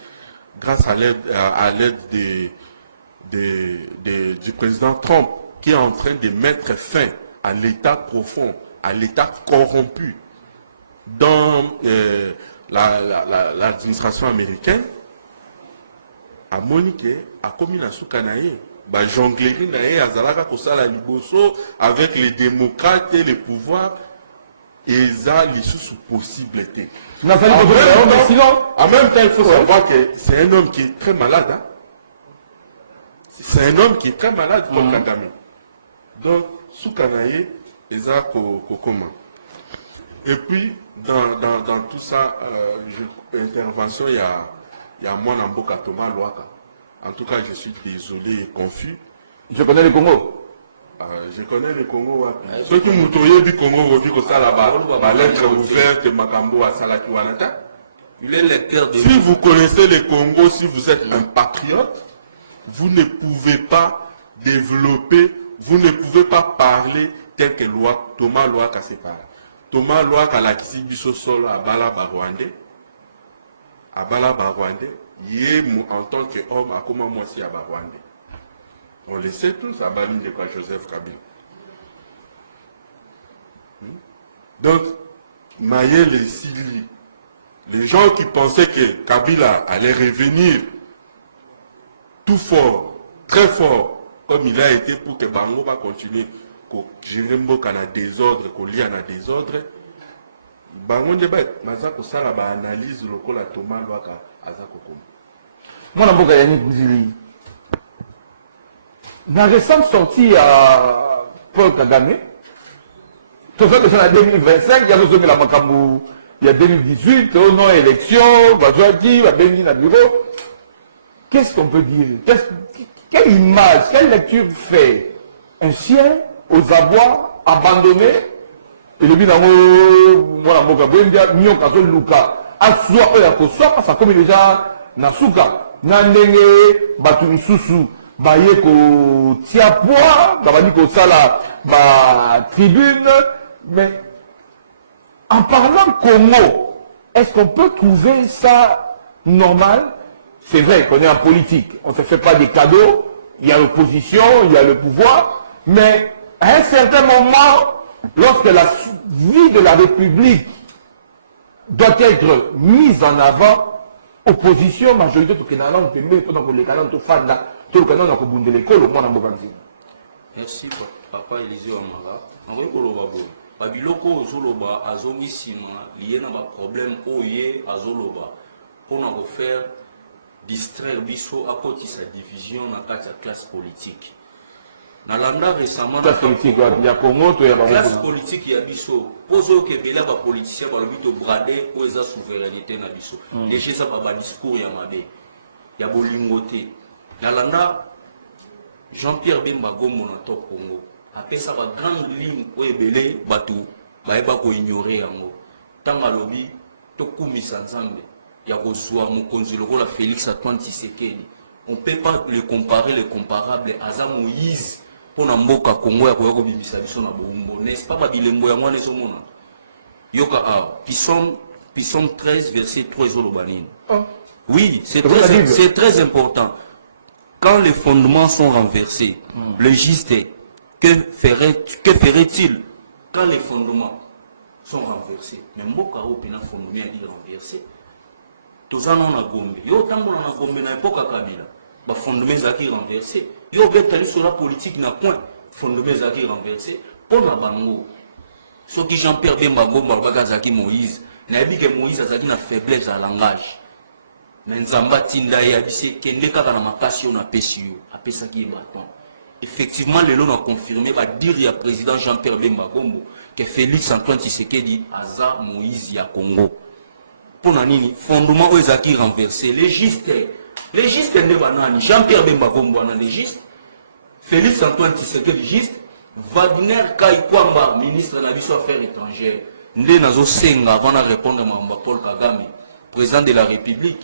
grâce à l'aide du président Trump, qui est en train de mettre fin à l'état profond, à l'état corrompu dans l'administration américaine, à Monique, à Komina Soukanaye, jonglerie naye azalaka kosala liboso avec les démocrates et les pouvoirs, et ça les sous possibilités. En même temps, il faut savoir que c'est un homme qui est très malade. Hein? C'est un homme qui est très malade, Paul Kagame. Donc, Soukanaye, les a comment. Et puis, dans tout ça, intervention, il y a moi, Namboka Thomas Loaka. En tout cas, je suis désolé et confus. Je connais le Congo. Je connais le Congo. Ceux qui m'ont dit Congo, dit que ça là-bas, ma lettre ouverte, Makambo à Salaki Wanata. Si vous connaissez le Congo, si vous êtes un patriote, vous ne pouvez pas développer, vous ne pouvez pas parler tel que Thomas Loaka se parle. Thomas Loaka l'a dit biso solo à Bala Barwande. À Bala Barwande, en tant qu'homme, à comment moi aussi à Barwande. On le sait tous, à Bali de quoi Joseph Kabila. Donc, Mayel et Sili, les gens qui pensaient que Kabila allait revenir tout fort, très fort, comme il a été pour que Bango va continuer, que Jirembo a désordre, que Lia a désordre, Bango de bête, Mazako Sala va analyse le col à Thomas Loaka Azako Koum. Moi, je suis Yannick Bouzili. Dans la récente sortie à Paul Kagame, tout ça que c'est en 2025, il y a aussi la Makambu, il y a 2018, au nom élection, Bajoaki, Babeni na bureau. Qu'est-ce qu'on peut dire? Quelle image, quelle lecture fait un chien aux abois abandonnés? Et le binamo, voilà, Mokabuendia, Nyokazo Luka, Asua Oyakosoa, ça comme déjà Nasuka, Nandenge, Batu Susu. Baye ko tiapoi, babani ko sala ba tribune, mais en parlant Congo, est-ce qu'on peut trouver ça normal? C'est vrai qu'on est en politique, on ne se fait pas des cadeaux, il y a l'opposition, il y a le pouvoir, mais à un certain moment, lorsque la vie de la République doit être mise en avant. Opposition, majorité, tout le monde peut même pendant les canons, tout fan là, tout le canon a combondé l'école, au moins en Bokandine. Merci, papa Élisée Omara. En vrai, pour le babo, Babiloko Zoloba, Azomi Sima, il y a un problème, Oye, Azoloba, pour nous faire distraire Bisso à côté de sa division dans la classe politique. Dans l'anda récemment, classe politique, il y a Congo, il y a classe politique, il y a Bisso. Posez que les politiciens ont le brader pour la souveraineté dans Bisso. Et chez ça, il y a un discours, il y a Mabé. Il y a Bolingoté. Dans l'anda, Jean-Pierre Bemba Gomo na top Congo. Après ça, la grande ligne où est belé, batou, bah pas qu'on ignorer yango. Tant à lobby, tout koumi ensemble. Il y a besoin mon consul la Félix Antoine Tshisekedi. On ne peut pas les comparer les comparables. Aza Moïse pour n'amboka Congo ya koyoko bimisa biso na bombo. N'est-ce pas ba bilembo ya mwana so mona. Yoka a Psalm 13 verset 3 zolobanine. Oui, c'est très important. Quand les fondements sont renversés, le juste est, que ferait-il quand les fondements sont renversés? Mais Mboka Opina fondement dit renversé. Tout ça non a gommé. Yo tango na gommé na époque Kabila. Ba fondement zaki renversé. Yo betali sur la politique na point fondement zaki renversé. Pour la bango. Ce qui Jean-Pierre Bemba Gomba baka zaki Moïse. Na bi que Moïse azaki na faiblesse à langage. Nzamba tinda ya bise kende kaka na makasi on a pesio apesaki bâton. Effectivement les lots ont confirmé va dire ya président Jean-Pierre Bemba Gombo que Félix Antoine Tshisekedi aza Moïse ya Congo. Pour nani fondement aux acquis renversés les gistes ne banani Jean-Pierre Bemba Gombo na légiste Félix Antoine Tshisekedi juste Wagner Kaikwamba ministre de la Mission Affaires étrangères ndé nazo senga avant de répondre à Paul Kagame président de la République.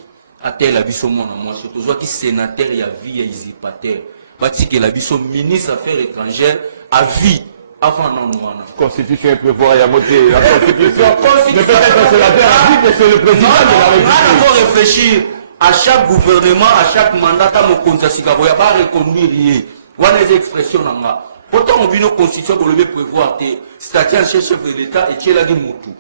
À tel abisso mon moi surtout soit qui sénateur y a vie et usurpateur bâti que l'abisso ministre affaires étrangères à vie avant non non constitution prévoit y a moté la constitution mais peut-être un sénateur à vie mais c'est le président de la République. Il faut réfléchir à chaque gouvernement à chaque mandat à mon compte il y a pas reconduire on les expressions nanga pourtant on vient constitution pour le prévoir tes statut en chef de l'État et tiens la de mutu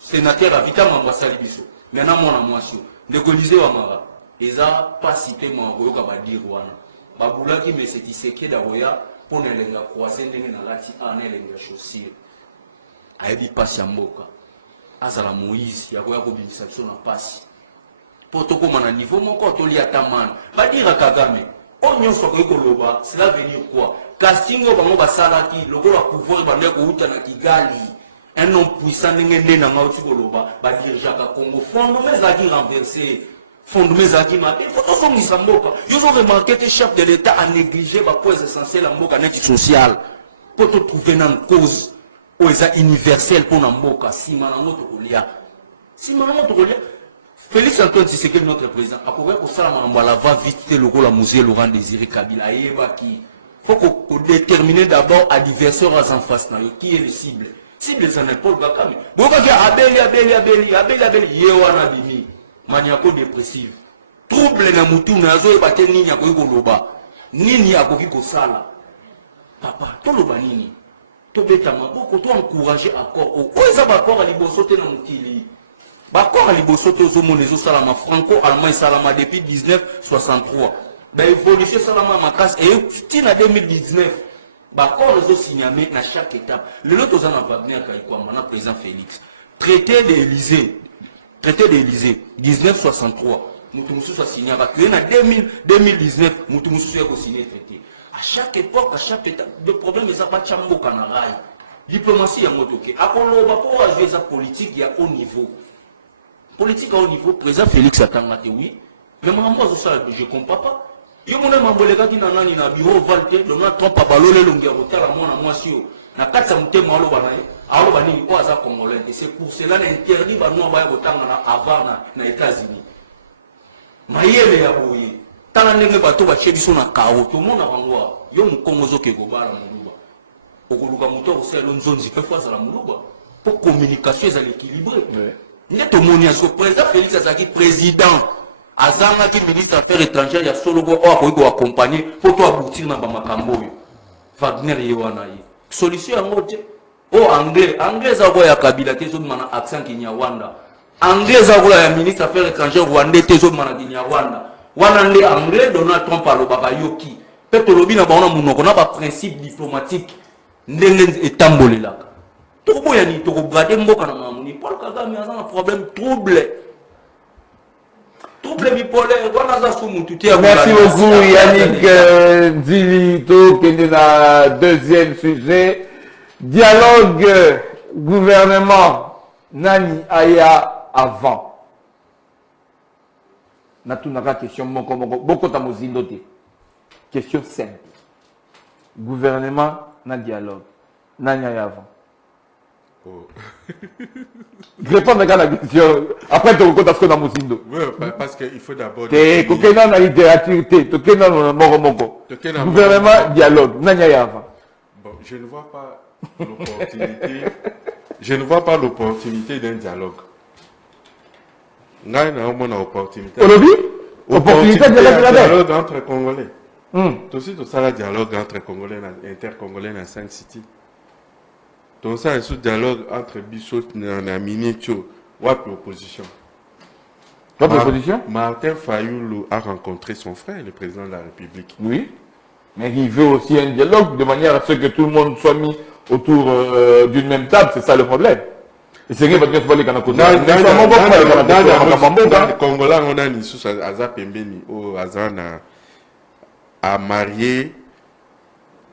sénateur à vita mambasali biso maintenant mon amoisson de Colisée Wamara, ils n'ont pas cité mon royaume à dire Wana. Baboula qui me s'est dit que d'Aroya pour ne les croiser dans la lati à ne les chaussures. Aïdi passe à Mboka. Azala Moïse, il y a quoi comme une section à passe. Pour tout comme un niveau, mon corps toli à ta main. Va dire à Kagame, on y a soit Koloba, cela veut dire quoi? Casting au Bango Basalaki, le rôle à pouvoir bander au Outana Kigali. Un homme puissant n'est pas un Koloba, va dire Jacques Congo, fondement Zaki renversé, fondement Zaki maté, il faut qu'on s'en moque. Ils ont remarqué que le chef de l'État a négligé les points essentiels en moque social pour te trouver une cause où est universelle pour nous moque. Si Manamo Tokolia, Félix Antoine Tshisekedi notre président, à quoi pour ça la va visiter le rôle à musée Laurent Désiré Kabila. Il faut qu'on détermine d'abord l'adversaire en face, qui est le cible. Si les années Paul Kagame, Abeli, Yewana Bimi, maniaco dépressive, trouble na mutu na zo ebate nini ya koyiko loba, nini ya koyiko sala. Papa, to loba nini, to beta maboko, to encourager accord. O eza bakor a libosote na mukili. Bakor a libosote ozo monezo salama franco-allemand salama depuis 1963. Ba évolution salama makas et tina 2019. D'accord, les autres signés à chaque étape. Le lot aux en Wagner Kaikwamba, le président Félix. Traité d'Élysée, 1963. Moutoumousou soit signé. Il y a 2019, Moutoumousou soit signé traité. À chaque époque, à chaque étape, le problème est pas Tchambo Kanaraï. Diplomatie à Motoké. À Koloba, pour jouer sa politique, il y a haut niveau. Politique à haut niveau, président Félix Atangate, oui. Mais moi, je ne comprends pas. Il y a un mambolega qui n'a pas bureau Valté, le nom trompe à balole l'ongéroté à mon amoisio. Na kata mute malo banaï, alo bani ou aza congolais. Et c'est pour cela l'interdit banou abaya botanga avant na États-Unis. Maïele ya boye. Tala ndenge bato ba chebiso na kao. Tout le monde a bangoa. Yo mukongozo ke gobala muluba. Okoluka muto ko selo nzonzi pe fois la muluba. Pour communication est équilibrée. N'est to monia so président Félix Azaki président. Azanga qui ministre des Affaires étrangères, il y a solo go ou accompagner pour toi aboutir dans Bamakambo. Wagner Yewana. Solution à mode. Oh anglais, ça voit ya Kabila qui zone mana accent qui Nyawanda. anglais zakola ya ministre affaires étrangères rwandais te ezomana kini ya Rwanda wana nde anglais Donald Trump alobaka yoki pe tolobi na bango na munoko na ba principe diplomatique ndenge etambolelaka tokoboya ni tokobrate mboka na mamuni Paul Kagame aza na problème trouble bipolaire wana za fumu tuti ya merci beaucoup Yannick Nzili tokende na deuxième sujet dialogue gouvernement nani aya avant natunaka question moko bokota mozindo te question simple gouvernement na dialogue nani aya avant Oh. Répondre à la question. Après, tu as ce dans Moussindo. Oui, parce qu'il faut d'abord. Tu es dans la littérature, tu es dans le moro. Gouvernement, dialogue. Bon, je ne vois pas l'opportunité. Je ne vois pas l'opportunité d'un dialogue. N'a une opportunité. Opportunité de dialogue entre Congolais. Tu aussi, tu as un dialogue entre Congolais et intercongolais dans 5 cités. Donc ça, c'est un dialogue entre Bissot et Minitio, ou l'opposition. L'opposition Martin Fayoulou a rencontré son frère, le président de la République. Oui, mais il veut aussi un dialogue de manière à ce que tout le monde soit mis autour d'une même table, c'est ça le problème. Et c'est rien parce qu'il faut aller dans le Congolais, on a mis sous Aza Pembeni, au Azana a marié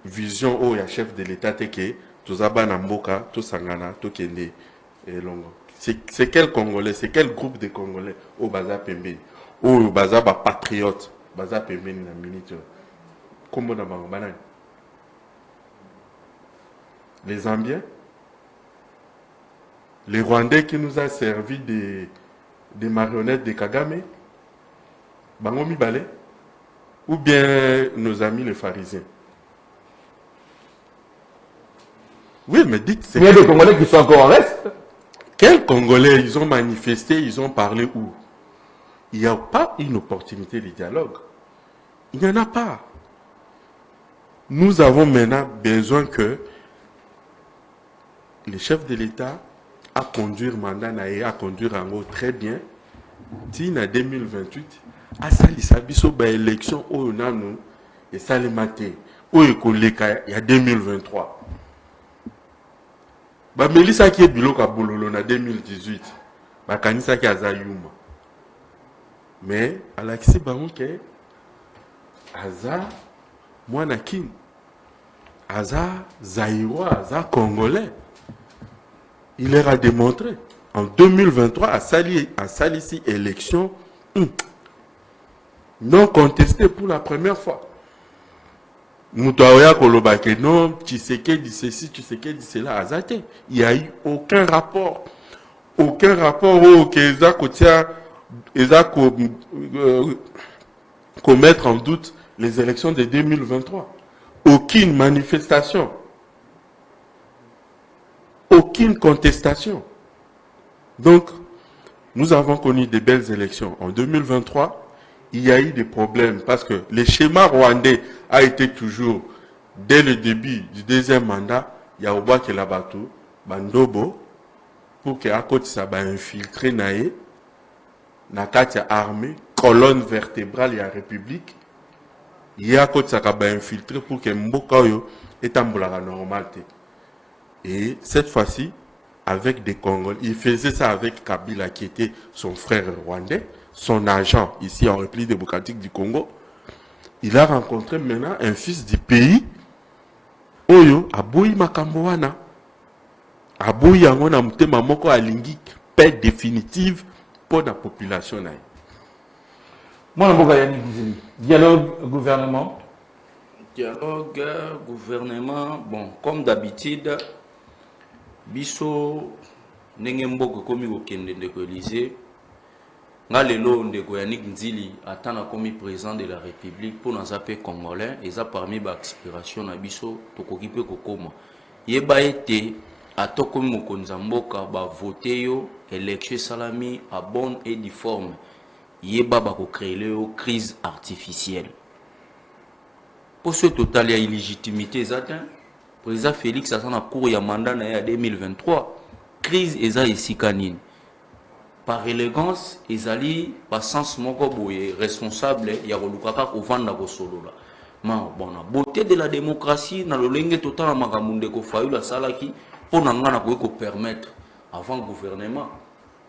vision au chef de l'État Teke. C'est quel Congolais, c'est quel groupe de Congolais au Baza Pembe, au Baza patriote, Baza Pembe na minute. Comment na banane? Les Zambiens, les Rwandais qui nous a servi des marionnettes de Kagame, Bangomi Balé, ou bien nos amis les pharisiens. Oui, mais dites... Il y a des Congolais qui sont encore en reste. Quels Congolais, ils ont manifesté, ils ont parlé où? Il n'y a pas une opportunité de dialogue. Il n'y en a pas. Nous avons maintenant besoin que le chef de l'État a conduire mandat a conduire en haut très bien. Si en 2028, à Salisabiso, élection, au Nanu, et Salimate, au Ekoleka, il y a 2023. Melissa qui est biloko bololo en 2018, Kanisa qui a Zayuma. Mais à l'accès que Aza Mwanakin, Aza Zaïrois, Aza Congolais, il leur a démontré en 2023 à Salissi élection non contestée pour la première fois. Moutaouya Kolobake, non, Tshisekedi dit ceci, Tshisekedi dit cela, Azate. Il n'y a eu aucun rapport. Aucun rapport au Keza Kotia, mettre en doute les élections de 2023. Aucune manifestation. Aucune contestation. Donc, nous avons connu de belles élections. En 2023, il y a eu des problèmes parce que le schéma rwandais a été toujours, dès le début du deuxième mandat, il y a Oba Kelabatou, Bandobo, pour que à côté ça va infiltrer naé, Nakatia armée, colonne vertébrale et la République, il y a à côté ça va infiltrer pour que Mbokayo est en normalité. Et cette fois-ci, avec des Congolais, il faisait ça avec Kabila qui était son frère rwandais, son agent ici en République démocratique du Congo. Il a rencontré maintenant un fils du pays, Oyo, Aboui Makamboana. Aboui Yangona Mutema Moko Alingi, paix définitive pour la population. Moi, je dialogue gouvernement. Dialogue gouvernement, bon, comme d'habitude, Biso, Nengembo Komi Okende de Élysée. Nga lelo ndeko Yannick Nzili atana komi président de la République pour nous appeler Congolais et ça parmi ba aspiration na biso tokokipe kokoma yeba ete atokomi mokonza mboka ba voter yo élection salami à bonne et due forme yeba ba ko créer yo crise artificielle pour ce total ya illégitimité zatin président Félix Asana cour ya mandat na ya 2023 crise eza isikanine. par élégance ezali ba sens moko boye responsable ya kolukaka kovanda kosolola ma bona beauté de la démocratie na lolenge total makambo ndeko Fayulu salaki pour na ngana ko permettre avant gouvernement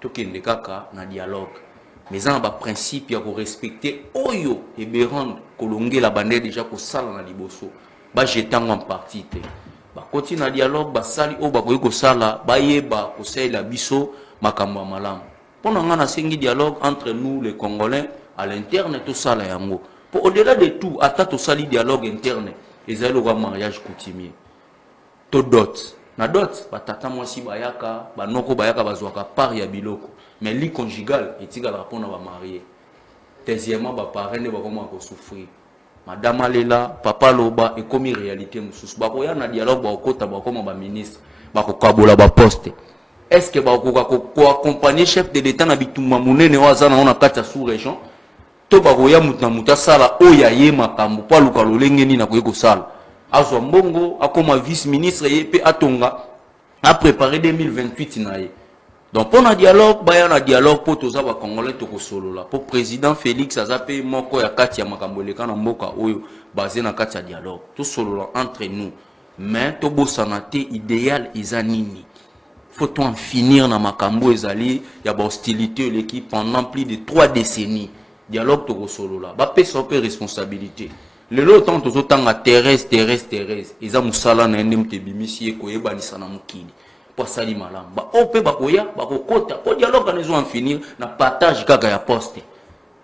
tokende kaka na dialogue mais en ba principe ya ko respecter oyo et berand kolonge la bande déjà ko sala na liboso ba jetango en partie te ba continue na dialogue ba sali o ba ko sala ba yeba ko sala biso makambo malamu pour na ngana sengi dialogue entre nous les Congolais à l'interne tout ça là yango pour au-delà de tout ata to sali dialogue interne ezali le mariage coutumier to dot na dot batata mwasi bayaka banoko bayaka bazwaka part ya biloko mais lit conjugal etika la pona ba marié deuxièmement ba parrain ne ba comment ko souffrir madame alela papa loba et comme réalité mususu ba ko ya na dialogue ba okota ba comme ba ministre ba ko kabola ba poste est-ce que ba ko accompagner chef de l'état na bitumba munene wazana ona kata sous région to ba ko ya mutu na mutu sala oya ye makambo pa luka lolenge ni na ko yeko sala azwa mbongo akoma vice ministre ye pe atonga a préparé 2028 na ye donc pour na dialogue ba ya na dialogue pour toza ba congolais to ko solola pour président Félix azape moko ya kati ya makambo leka na mboka oyo basé na kati ya dialogue to solola entre nous mais to bosana te idéal ezanini faut en finir na makambo ezali ya ba hostilité l'équipe pendant plus de 3 décennies dialogue to ko solola ba pesa pe responsabilité le lot tant aux autant à Thérèse eza musala na ndem te bimisi e koyebanisa na mukili pour sali malam ba ope ba koya ba kokota po dialogue na zo en finir na partage kaka ya poste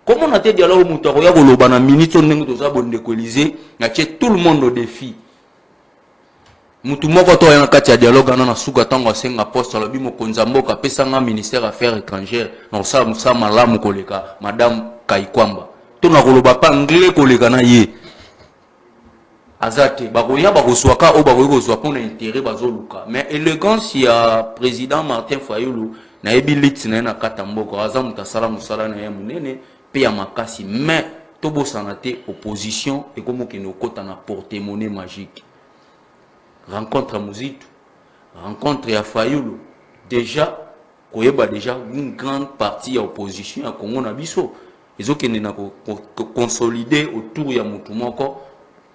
comment na te dialogue mutu koya koloba na minute ndenge to za bonde ko Élysée na tie tout le monde au défi mutu moko to ya kati ya dialogue na suka tango asenga poste la bimo konza mboka pesa nga ministère affaires étrangères na sa musa malamu koleka madame Kaikwamba to na koloba pa anglais koleka na ye azate bakoya bakoswaka o bakoya kozwa pona intérêt bazoluka mais élégance ya président Martin Fayulu na ebilit na kata mboko aza mutasala musala na ya munene pe ya makasi mais to bosana te opposition et comme kino kota na porte-monnaie magique rencontre à Muzitu rencontre à Fayulu déjà koyeba déjà une grande partie ya opposition ya Congo na biso ezokende na consolider autour ya mutu moko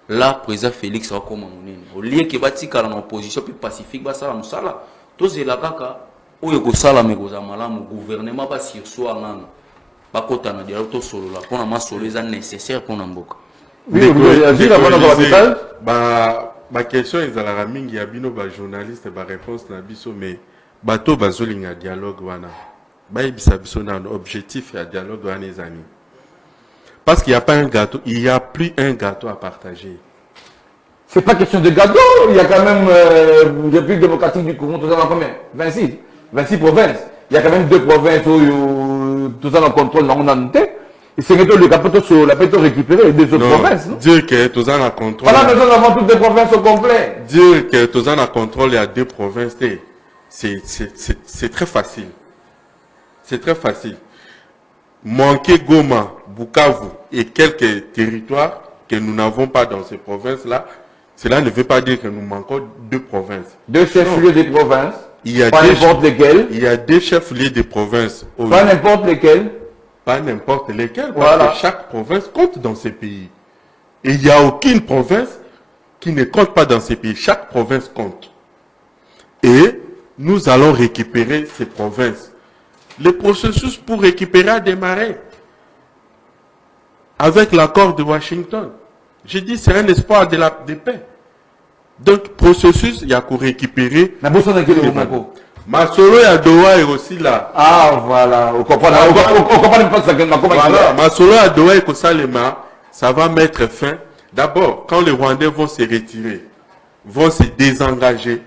là président Félix a comme monene au lieu que batika na opposition plus pacifique ba sala musala to zela kaka oyo ko sala me ko za malamu gouvernement ba sur soi ngana ba kota na dialogue to solo la pona masolo eza nécessaire pona mboka ba question ezalaka mingi ya bino ba journaliste ba réponse na biso mais bato bazolinga dialogue wana ba yebisa biso na objectif ya dialogue wana ezani. Parce qu'il n'y a pas un gâteau, il n'y a plus un gâteau à partager. C'est pas question de gâteau, il y a quand même la République démocratique du Congo, tout ça dans combien 26 provinces. Il y a quand même 2 provinces où tout ça dans le contrôle, dans on et c'est que le capital sur la peut récupérer les 2 autres provinces. Non? Dire que tout ça dans le contrôle. Voilà, nous avons toutes les provinces au complet. Dire que tout ça dans le contrôle, il y a 2 provinces, c'est très facile. C'est très facile. Manquer Goma, Bukavu et quelques territoires que nous n'avons pas dans ces provinces-là, cela ne veut pas dire que nous manquons 2 provinces. 2 chefs-lieux des provinces. Il y a pas n'importe lesquels. Il y a 2 chefs-lieux des provinces. Pas n'importe lesquels. Pas n'importe lesquels, parce voilà. que chaque province compte dans ces pays. Et il n'y a aucune province qui ne compte pas dans ces pays. Chaque province compte. Et nous allons récupérer ces provinces. Le processus pour récupérer a démarré avec l'accord de Washington. J'ai dit c'est un espoir de paix. Donc, processus, il y a qu'à récupérer. Masolo et Adoua est aussi là. Ah, voilà. On comprend pas ça. Voilà. Masolo et Adoua est aussi là. Ça va mettre fin. D'abord, quand les Rwandais vont se retirer, vont se désengager,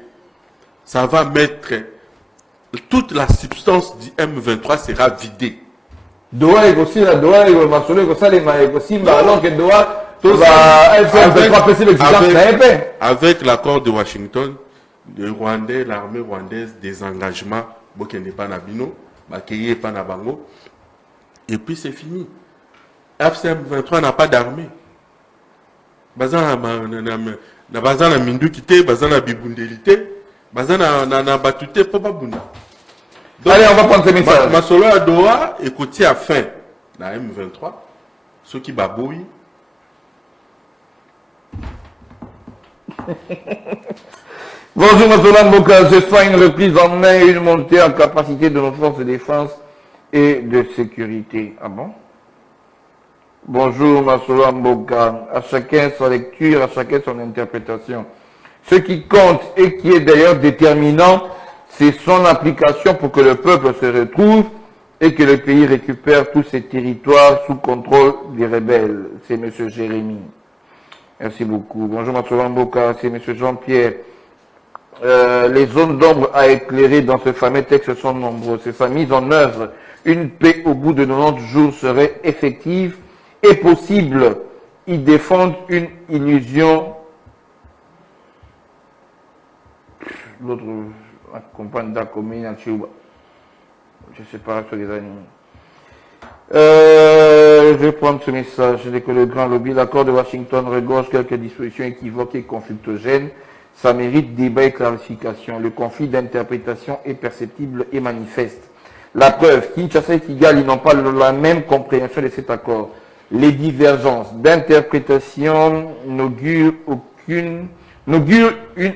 ça va mettre... toute la substance du M23 sera vidée. Doha est aussi là, Doha est Masolo est aussi là, alors que Doha, avec l'accord de Washington, le Rwandais, l'armée rwandaise, des engagements, Bokende Panabino, Bakeye Panabango, et puis c'est fini. FCM23 n'a pas d'armée. Bazana Mindu Kite, Bazana Bibundelite, Bazana Batute Pobabuna. Allez, on va prendre ce message. Masolo à Doha, écoutez à fin, la M23, ceux qui babouillent. Bonjour Masolo Mboka, je sens une reprise en main et une montée en capacité de nos forces de défense et de sécurité. Ah bon? Bonjour Masolo Mboka, à chacun sa lecture, à chacun son interprétation. Ce qui compte et qui est d'ailleurs déterminant, c'est son application pour que le peuple se retrouve et que le pays récupère tous ses territoires sous contrôle des rebelles. C'est M. Jérémy. Merci beaucoup. Bonjour Masolo Mboka, c'est M. Jean-Pierre. Les zones d'ombre à éclairer dans ce fameux texte sont nombreuses. C'est sa mise en œuvre. Une paix au bout de 90 jours serait effective et possible. Ils défendent une illusion. L'autre compagne d'Akomé, je ne sais pas sur les animaux. Je vais prendre ce message. Dès que le grand lobby, l'accord de Washington regorge quelques dispositions équivoques et conflictogènes, ça mérite débat et clarification. Le conflit d'interprétation est perceptible et manifeste. La preuve, Kinshasa et Kigali n'ont pas la même compréhension de cet accord. Les divergences d'interprétation n'augurent une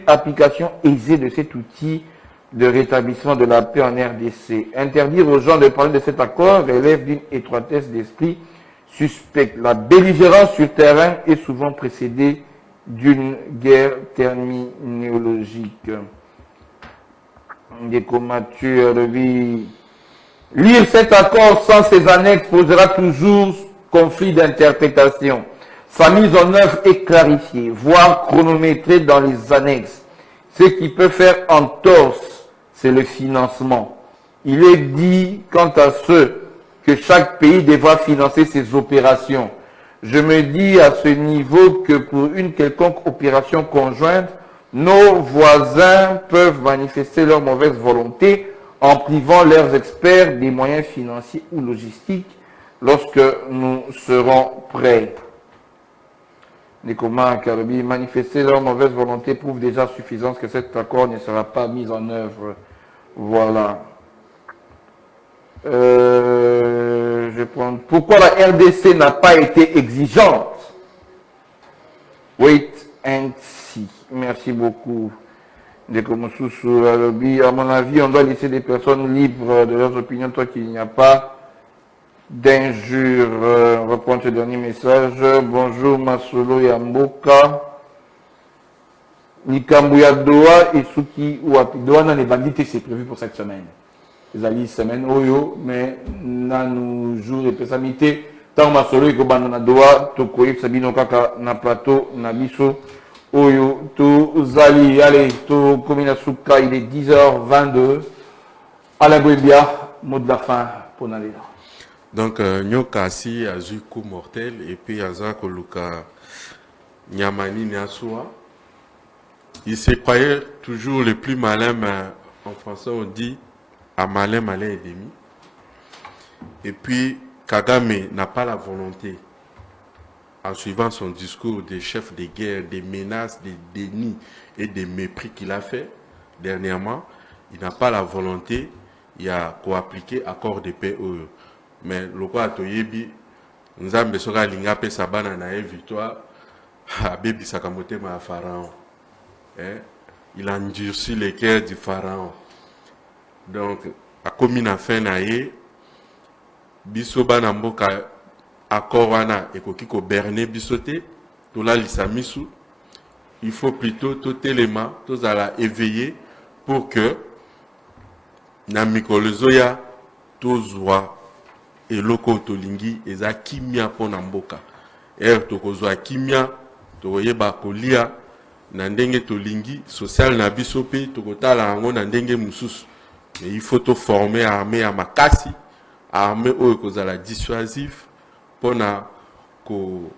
application aisée de cet outil de rétablissement de la paix en RDC. Interdire aux gens de parler de cet accord relève d'une étroitesse d'esprit suspecte. La belligérance sur terrain est souvent précédée d'une guerre terminologique. Des commatures, lire cet accord sans ses annexes posera toujours conflit d'interprétation. Sa mise en œuvre est clarifiée, voire chronométrée dans les annexes. Ce qui peut faire entorse, c'est le financement. Il est dit, quant à ce, que chaque pays devra financer ses opérations. Je me dis à ce niveau que pour une quelconque opération conjointe, nos voisins peuvent manifester leur mauvaise volonté en privant leurs experts des moyens financiers ou logistiques lorsque nous serons prêts. Nekoma Karobi, manifester leur mauvaise volonté prouve déjà suffisance que cet accord ne sera pas mis en œuvre. Voilà. Je vais prendre. Pourquoi la RDC n'a pas été exigeante? Wait and see. Merci beaucoup. Nekoma Soussou Karobi, à mon avis, on doit laisser des personnes libres de leurs opinions tant qu'il n'y a pas d'injures. On va prendre ce dernier message. Bonjour Masolo Yamboka. Nikambuya Doha et Suki Ouapi. Doha dans les bandits, c'est prévu pour cette semaine. Les alliés semaine Oyo, mais dans nos jours et pesamité. Tant Masolo et Kobana Doha, Tokoye Sabino Kaka na plateau, Nabiso, Oyo, to Zali, allez, to Komina Souka, il est 10h22. À la Bouébia, mot de la fin pour Naléla. Donc, Nyoka si a eu coup mortel et puis Aza Koluka Nyamani Nyasua. Il se croyait toujours le plus malin, mais en français on dit à malin, malin et demi. Et puis Kagame n'a pas la volonté, en suivant son discours des chefs de guerre, des menaces, des dénis et des mépris qu'il a fait dernièrement, il n'a pas la volonté, il y a qu'à appliquer accord de paix. Mais le roi Toyebi, nous avons besoin de l'ingapé sabana na victoire à Bébi Sakamote ma pharaon. Il a endurci les cœurs du pharaon. Donc, à commune à fin naïe, bisoba na mboka accord wana ekokiko berné bisoté, tout là l'isamisu. Il faut plutôt tout élément, tous à la éveiller pour que na mikolozoya tous voient et loko tolingi eza kimia pona mboka tokozwa kimia toyeba kolia na ndenge tolingi social na biso pe tokotala yango na ndenge mususu. Mais il faut to former armée à makasi, armée oyo kozala dissuasif pona ko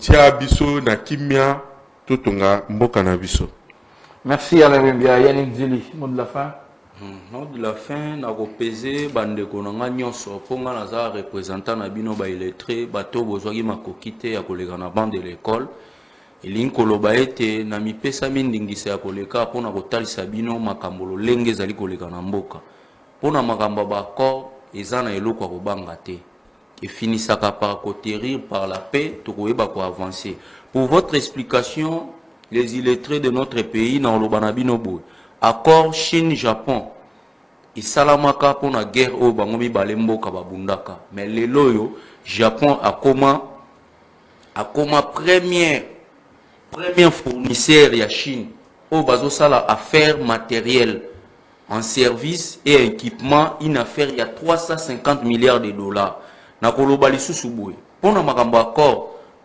tia biso na kimia totonga mboka na biso. Merci Alain Wembia. Yannick Zili, mot de la fin. Mot de la fin, na repese bande konanga nyonso ponga naza représentant na bino ba illettré bato bozwaki makokite ya kolega na bande de l'école elingi koloba ete na mipesa mindingisa ya koleka mpona kotalisa bino makambo lolenge ezali koleka na mboka mpona makambo baaccord eza na eloko ya kobanga te efinisaka par kotérir par la paix tokoyeba koavancer. Pour votre explication, les illettrés de notre pays na oloba na bino boye accord Chine-Japon esalamaka mpona guerre oyo bango mibale mboka babundaka mais lelo oyo Japon akoma premier fournisseur ya Chine oyo bazosala affaire matérielle en service et équipement, une affaire il y a 350 milliards de dollars. Na koloba lisusu boye mpona makambo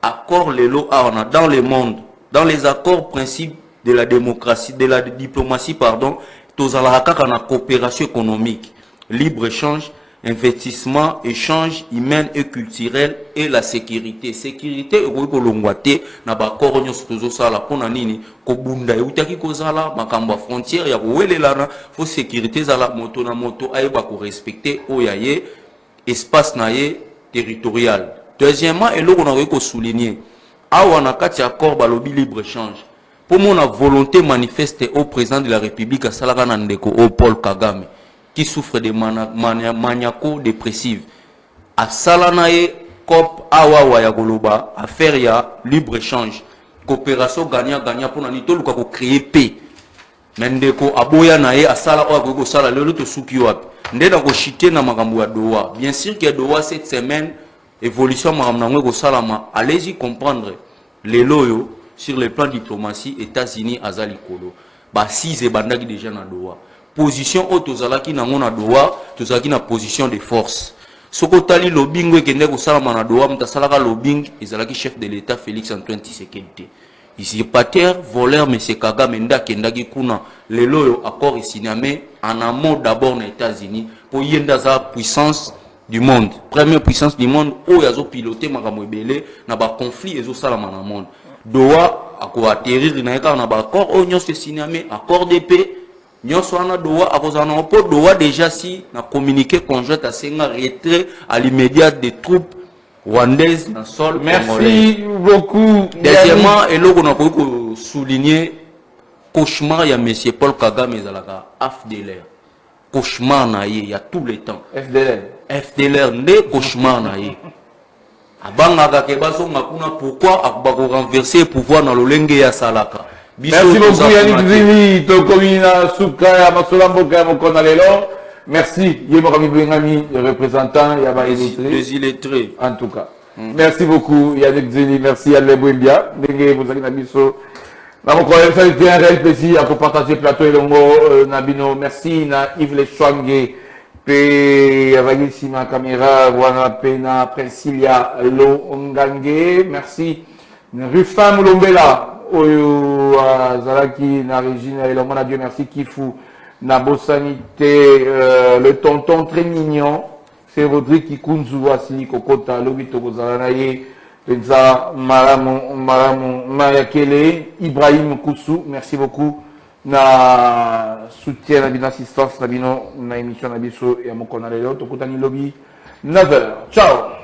accord lelo awana dans le monde, dans les accords principes de la démocratie, de la diplomatie pardon, tozalaka kaka na coopération économique, libre-échange, investissement, échange humain et culturel et la sécurité. Sécurité ekoki kolongwa te na bakoro nyonso tozosala mpona nini kobunda eutaki kozala makambo ya frontière ya kowelelana fo sécurité ezala moto na moto ayeba korespecte oyo ye espace na ye territorial. Deuxièmement, eloko na koki kosouligner awa na kati ya accord balobi libre-échange pour mon volonté manifeste au président de la République asalaka na ndeko au Paul Kagame qui souffre de maniaco-dépressive. A Salanae, COP, Awawa ya Goloba, affaire ya libre-échange, coopération gagnant-gagnant pour nanito luka ko créer paix. Mendeko aboya nae asala oya ko sala lelo to suki wapi. Ndena ko chité na makambo ya Doha. Bien sûr que Doha cette semaine évolution makambo na ngwe ko salama. Allez-y comprendre les loyo sur le plan diplomatie États-Unis azali kolo. Ba 6 et bandaki déjà na Doha. Position au tozalaki na ngona Doha, tozalaki na position de force. Soko tali lobbying ekende ko salama na Doha, mutasalaka lobbying ezalaki chef de l'État Félix Antoine Tshisekedi. Usurpateur, voleur monsieur Kagame ndakendaki kuna lelo yo accord isiname en amont d'abord na États-Unis pour yenda za puissance du monde, première puissance du monde o yazo piloter makambo ebele na ba conflit ezo salama na monde. Doha ako atterrir na eka na ba accord o nyonso isiname accord de paix. Nyoswana Doha akozana po Doha déjà si na communiqué conjoint à senga retrait à l'immédiat des troupes rwandaises dans sol congolais. Merci beaucoup. Deuxièmement, eloko na ko souligner cauchemar ya monsieur Paul Kagame ezalaka FDLR. Cauchemar na ye ya tout le temps. FDLR ne cauchemar na ye. Abanga ke bazonga kuna pourquoi akubako renverser pouvoir na lolenge ya salaka. Merci beaucoup Yannick Zili, Tokomina, Souka, Masola Mboka, Mokonalelo. Merci, Yemorami Bengami, le représentant, Yaba les illettrés. En tout cas. Merci beaucoup Yannick Zili, merci à Lebouimbia. Vous avez Nabiso. Ça a été un réel plaisir à partager le plateau et le Nabino. Merci na Yves Lechouangue, P. Avagisi ma caméra, Wana Pena, Princilia Longange. Merci. Rufin Moulombela. Oyo Zalaki na Régine et l'homme Dieu merci Kifou na Bossanité le tonton très mignon c'est Rodrigue Kikunzu Wasili Kokota Lobito Gozalanaye Penza Maramu Mayakele Ibrahim Koussou merci beaucoup na soutien na assistance na bino na émission na biso et à mon canal Tokotani Lobby 9h ciao.